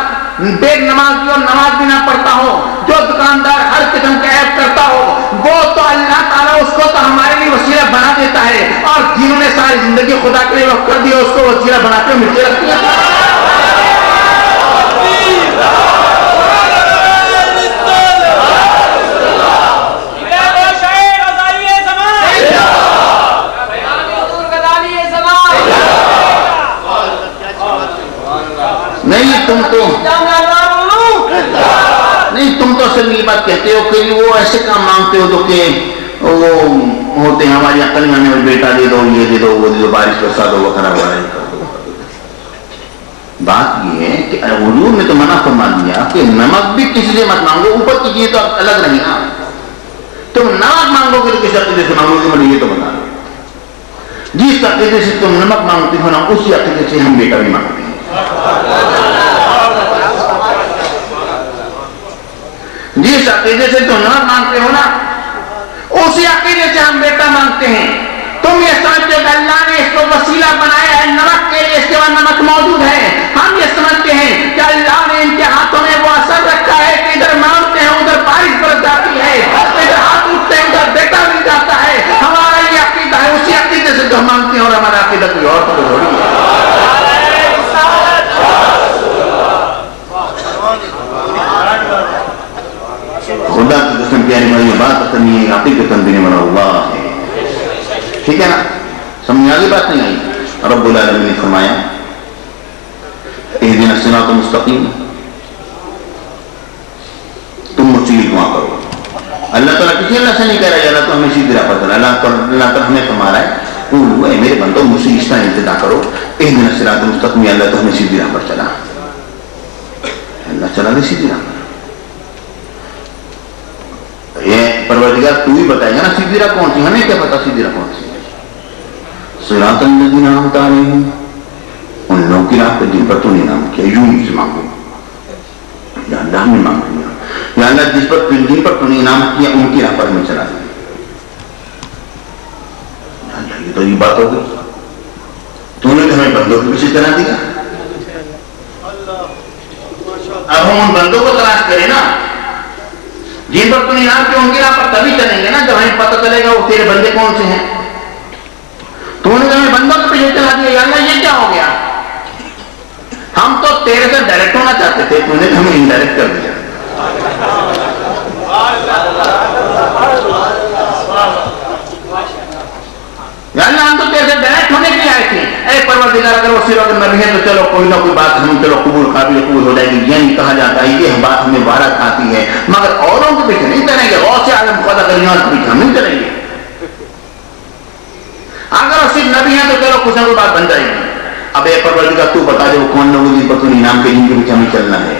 بے نمازی اور نماز بھی نہ پڑھتا ہو، جو دکاندار ہر قسم کا عیب کرتا ہو، وہ تو اللہ تعالیٰ اس کو تو ہمارے لیے وسیلہ بنا دیتا ہے، اور جنہوں نے ساری زندگی خدا کے لیے وقف کر دیا اس کو وسیلہ بنا کے مٹی رکھ دیا۔ تم تو اصل یہ بات کہتے ہو کہ وہ ایسے کام مانگتے ہو تو کہ وہ ہوتے ہیں ہماری عقل میں، ہمیں بیٹا دے دو، یہ دے دو، وہ دے دو، بارش برسا دو، وہ خراب ہو رہا ہے۔ بات یہ ہے کہ حضور نے تو منع فرما دیا کہ نمک بھی کسی سے مت مانگو، اوپر کی چیزیں تو الگ رہی نا، تم نمک مانگو گے تو کس عقیدے سے مانگو گے، مجھے یہ تو بتا دو۔ جس عقیدے سے تم نمک مانگتے ہو نا اسی عقیدے سے ہم بیٹا بھی مانگتے ہیں۔ جس عقیدے سے تم نمک مانگتے ہو نا اسی عقیدے سے ہم بیٹا مانگتے ہیں۔ تم یہ سمجھتے کہ اللہ نے اس کو وسیلہ بنایا ہے نمک کے لیے، اس کے بعد نمک موجود ہے، ہم یہ سمجھتے ہیں کہ اللہ نے ان کے ہاتھوں میں وہ اثر رکھا ہے کہ ادھر مانگتے ہیں ادھر بارش برس جاتی ہے، ادھر ہاتھ اٹھتے ہیں ادھر بیٹا مل جاتا ہے۔ ہمارا یہ عقیدہ ہے، اسی عقیدے سے تو ہم مانگتے ہیں، اور ہمارا عقیدہ کوئی اور تو تھوڑی ہے۔ خدا کی قسم پیاری بھائی یہ بات کرنی ہے، حقیقتاً دینے والا اللہ ہے، ٹھیک ہے نا؟ سمجھ آگے بات نہیں آئی؟ رب العالمین نے فرمایا اہدنا الصراط المستقیم، تم مستقیم دعا کرو۔ اللہ تعالیٰ کسی اللہ سے نہیں کہہ رہا ہے اللہ تو ہمیں سیدھی راہ پر چلا، اللہ تعالیٰ ہمیں فرما رہا ہے قولوا اے میرے بندو مجھ سے اس طرح التجا کرو، اہدنا الصراط المستقیم، اللہ تو ہمیں سیدھی راہ پر چلا، اللہ چلا دے سیدھی راہ پر۔ یہ پروردگار تو ہی بتائے گا نا سیدھی راہ کون سی، ہمیں کیا پتا سیدھی راہ کون سی ہے؟ صراط الذین انعمت علیہم، ان لوگوں کی راہ پر جن پر تو نے انعام کیا، یوں ہی سے مانگو یا اللہ ہمیں مانگ لیا، یا اللہ جن پر تو نے انعام کیا ان کی راہ پر ہمیں چلا دیا۔ یہ تو یہ بات ہو گئی، تو نے تو ہمیں بندوں کے پیچھے چلا دیا، اب ہم ان بندوں کو تلاش کریں نا جن پر تم انعام کیا ان کی راہ پر تبھی چلیں گے نا جب ہمیں پتہ چلے گا وہ تیرے بندے کون سے ہیں۔ تو نے ہمیں بندوں کے پیچھے چلا دیا، یا اللہ یہ کیا ہو گیا؟ ہم تو تیرے سے ڈائریکٹ ہونا چاہتے تھے، تو نے ہمیں انڈائریکٹ کر دیا۔ یا اللہ ہم تو تیرے سے ڈائریکٹ ہونے کے لیے آئے تھے، اے پروردگار اگر وہ صرف نبی ہے تو چلو کوئی نہ کوئی بات ہم چلو قبول قابل قبول ہو جائے گی، یہ نہیں کہا جاتا ہے یہ بات ہمیں وارد آتی ہے، مگر اوروں کے پیچھے نہیں چلیں گے، غوث اعظم خدا کریمات کے پیچھے ہم نہیں چلیں گے۔ اگر وہ صرف نبی ہیں تو چلو کچھ نہ کوئی بات بن جائے گی۔ اب اے پروردگار تو بتا دے وہ کون لوگ جن پر تو انعام کے جن کے پیچھے ہمیں چلنا ہے۔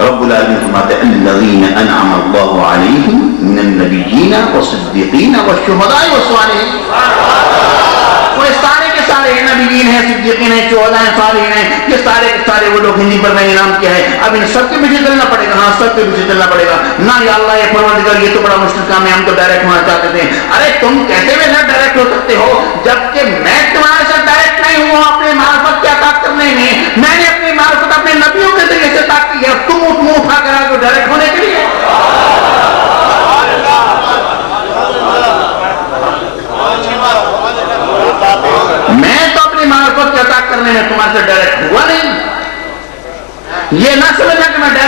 رب العالمین فرماتے ہیں الذین انعم اللہ علیہم من النبیین والصدیقین والشہداء والصالحین، وہ سارے کے سارے ہیں، نبیین ہیں، صدیقین ہیں، شہداء ہیں، صالحین ہیں، یہ سارے کے سارے وہ لوگ ہیں جن پر میں انعام کیا ہے۔ اب ان سب کے پیچھے چلنا پڑے گا، ہاں سب کے پیچھے چلنا پڑے گا نا۔ یا اللہ یہ پروردگار یہ تو بڑا مشکل کام ہے، ہم تو ڈائریکٹ ہونا چاہتے تھے۔ ارے تم کیسے میرے ساتھ ڈائریکٹ ہو سکتے ہو جبکہ میں تمہارے ساتھ ڈائریکٹ نہیں ہوں اپنے معرفت کی عطا کرنے میں، میں نے اپنی معرفت اپنے نبیوں کے ذریعے سے عطا کی ہے، تم منہ اٹھا کر آگے ڈائریکٹ ہونے کے لیے۔ میں تو اپنی معرفت کی عطا کرنے میں تمہارے سے ڈائریکٹ ہوا نہیں، یہ نہ سمجھا کہ میں ڈائریکٹ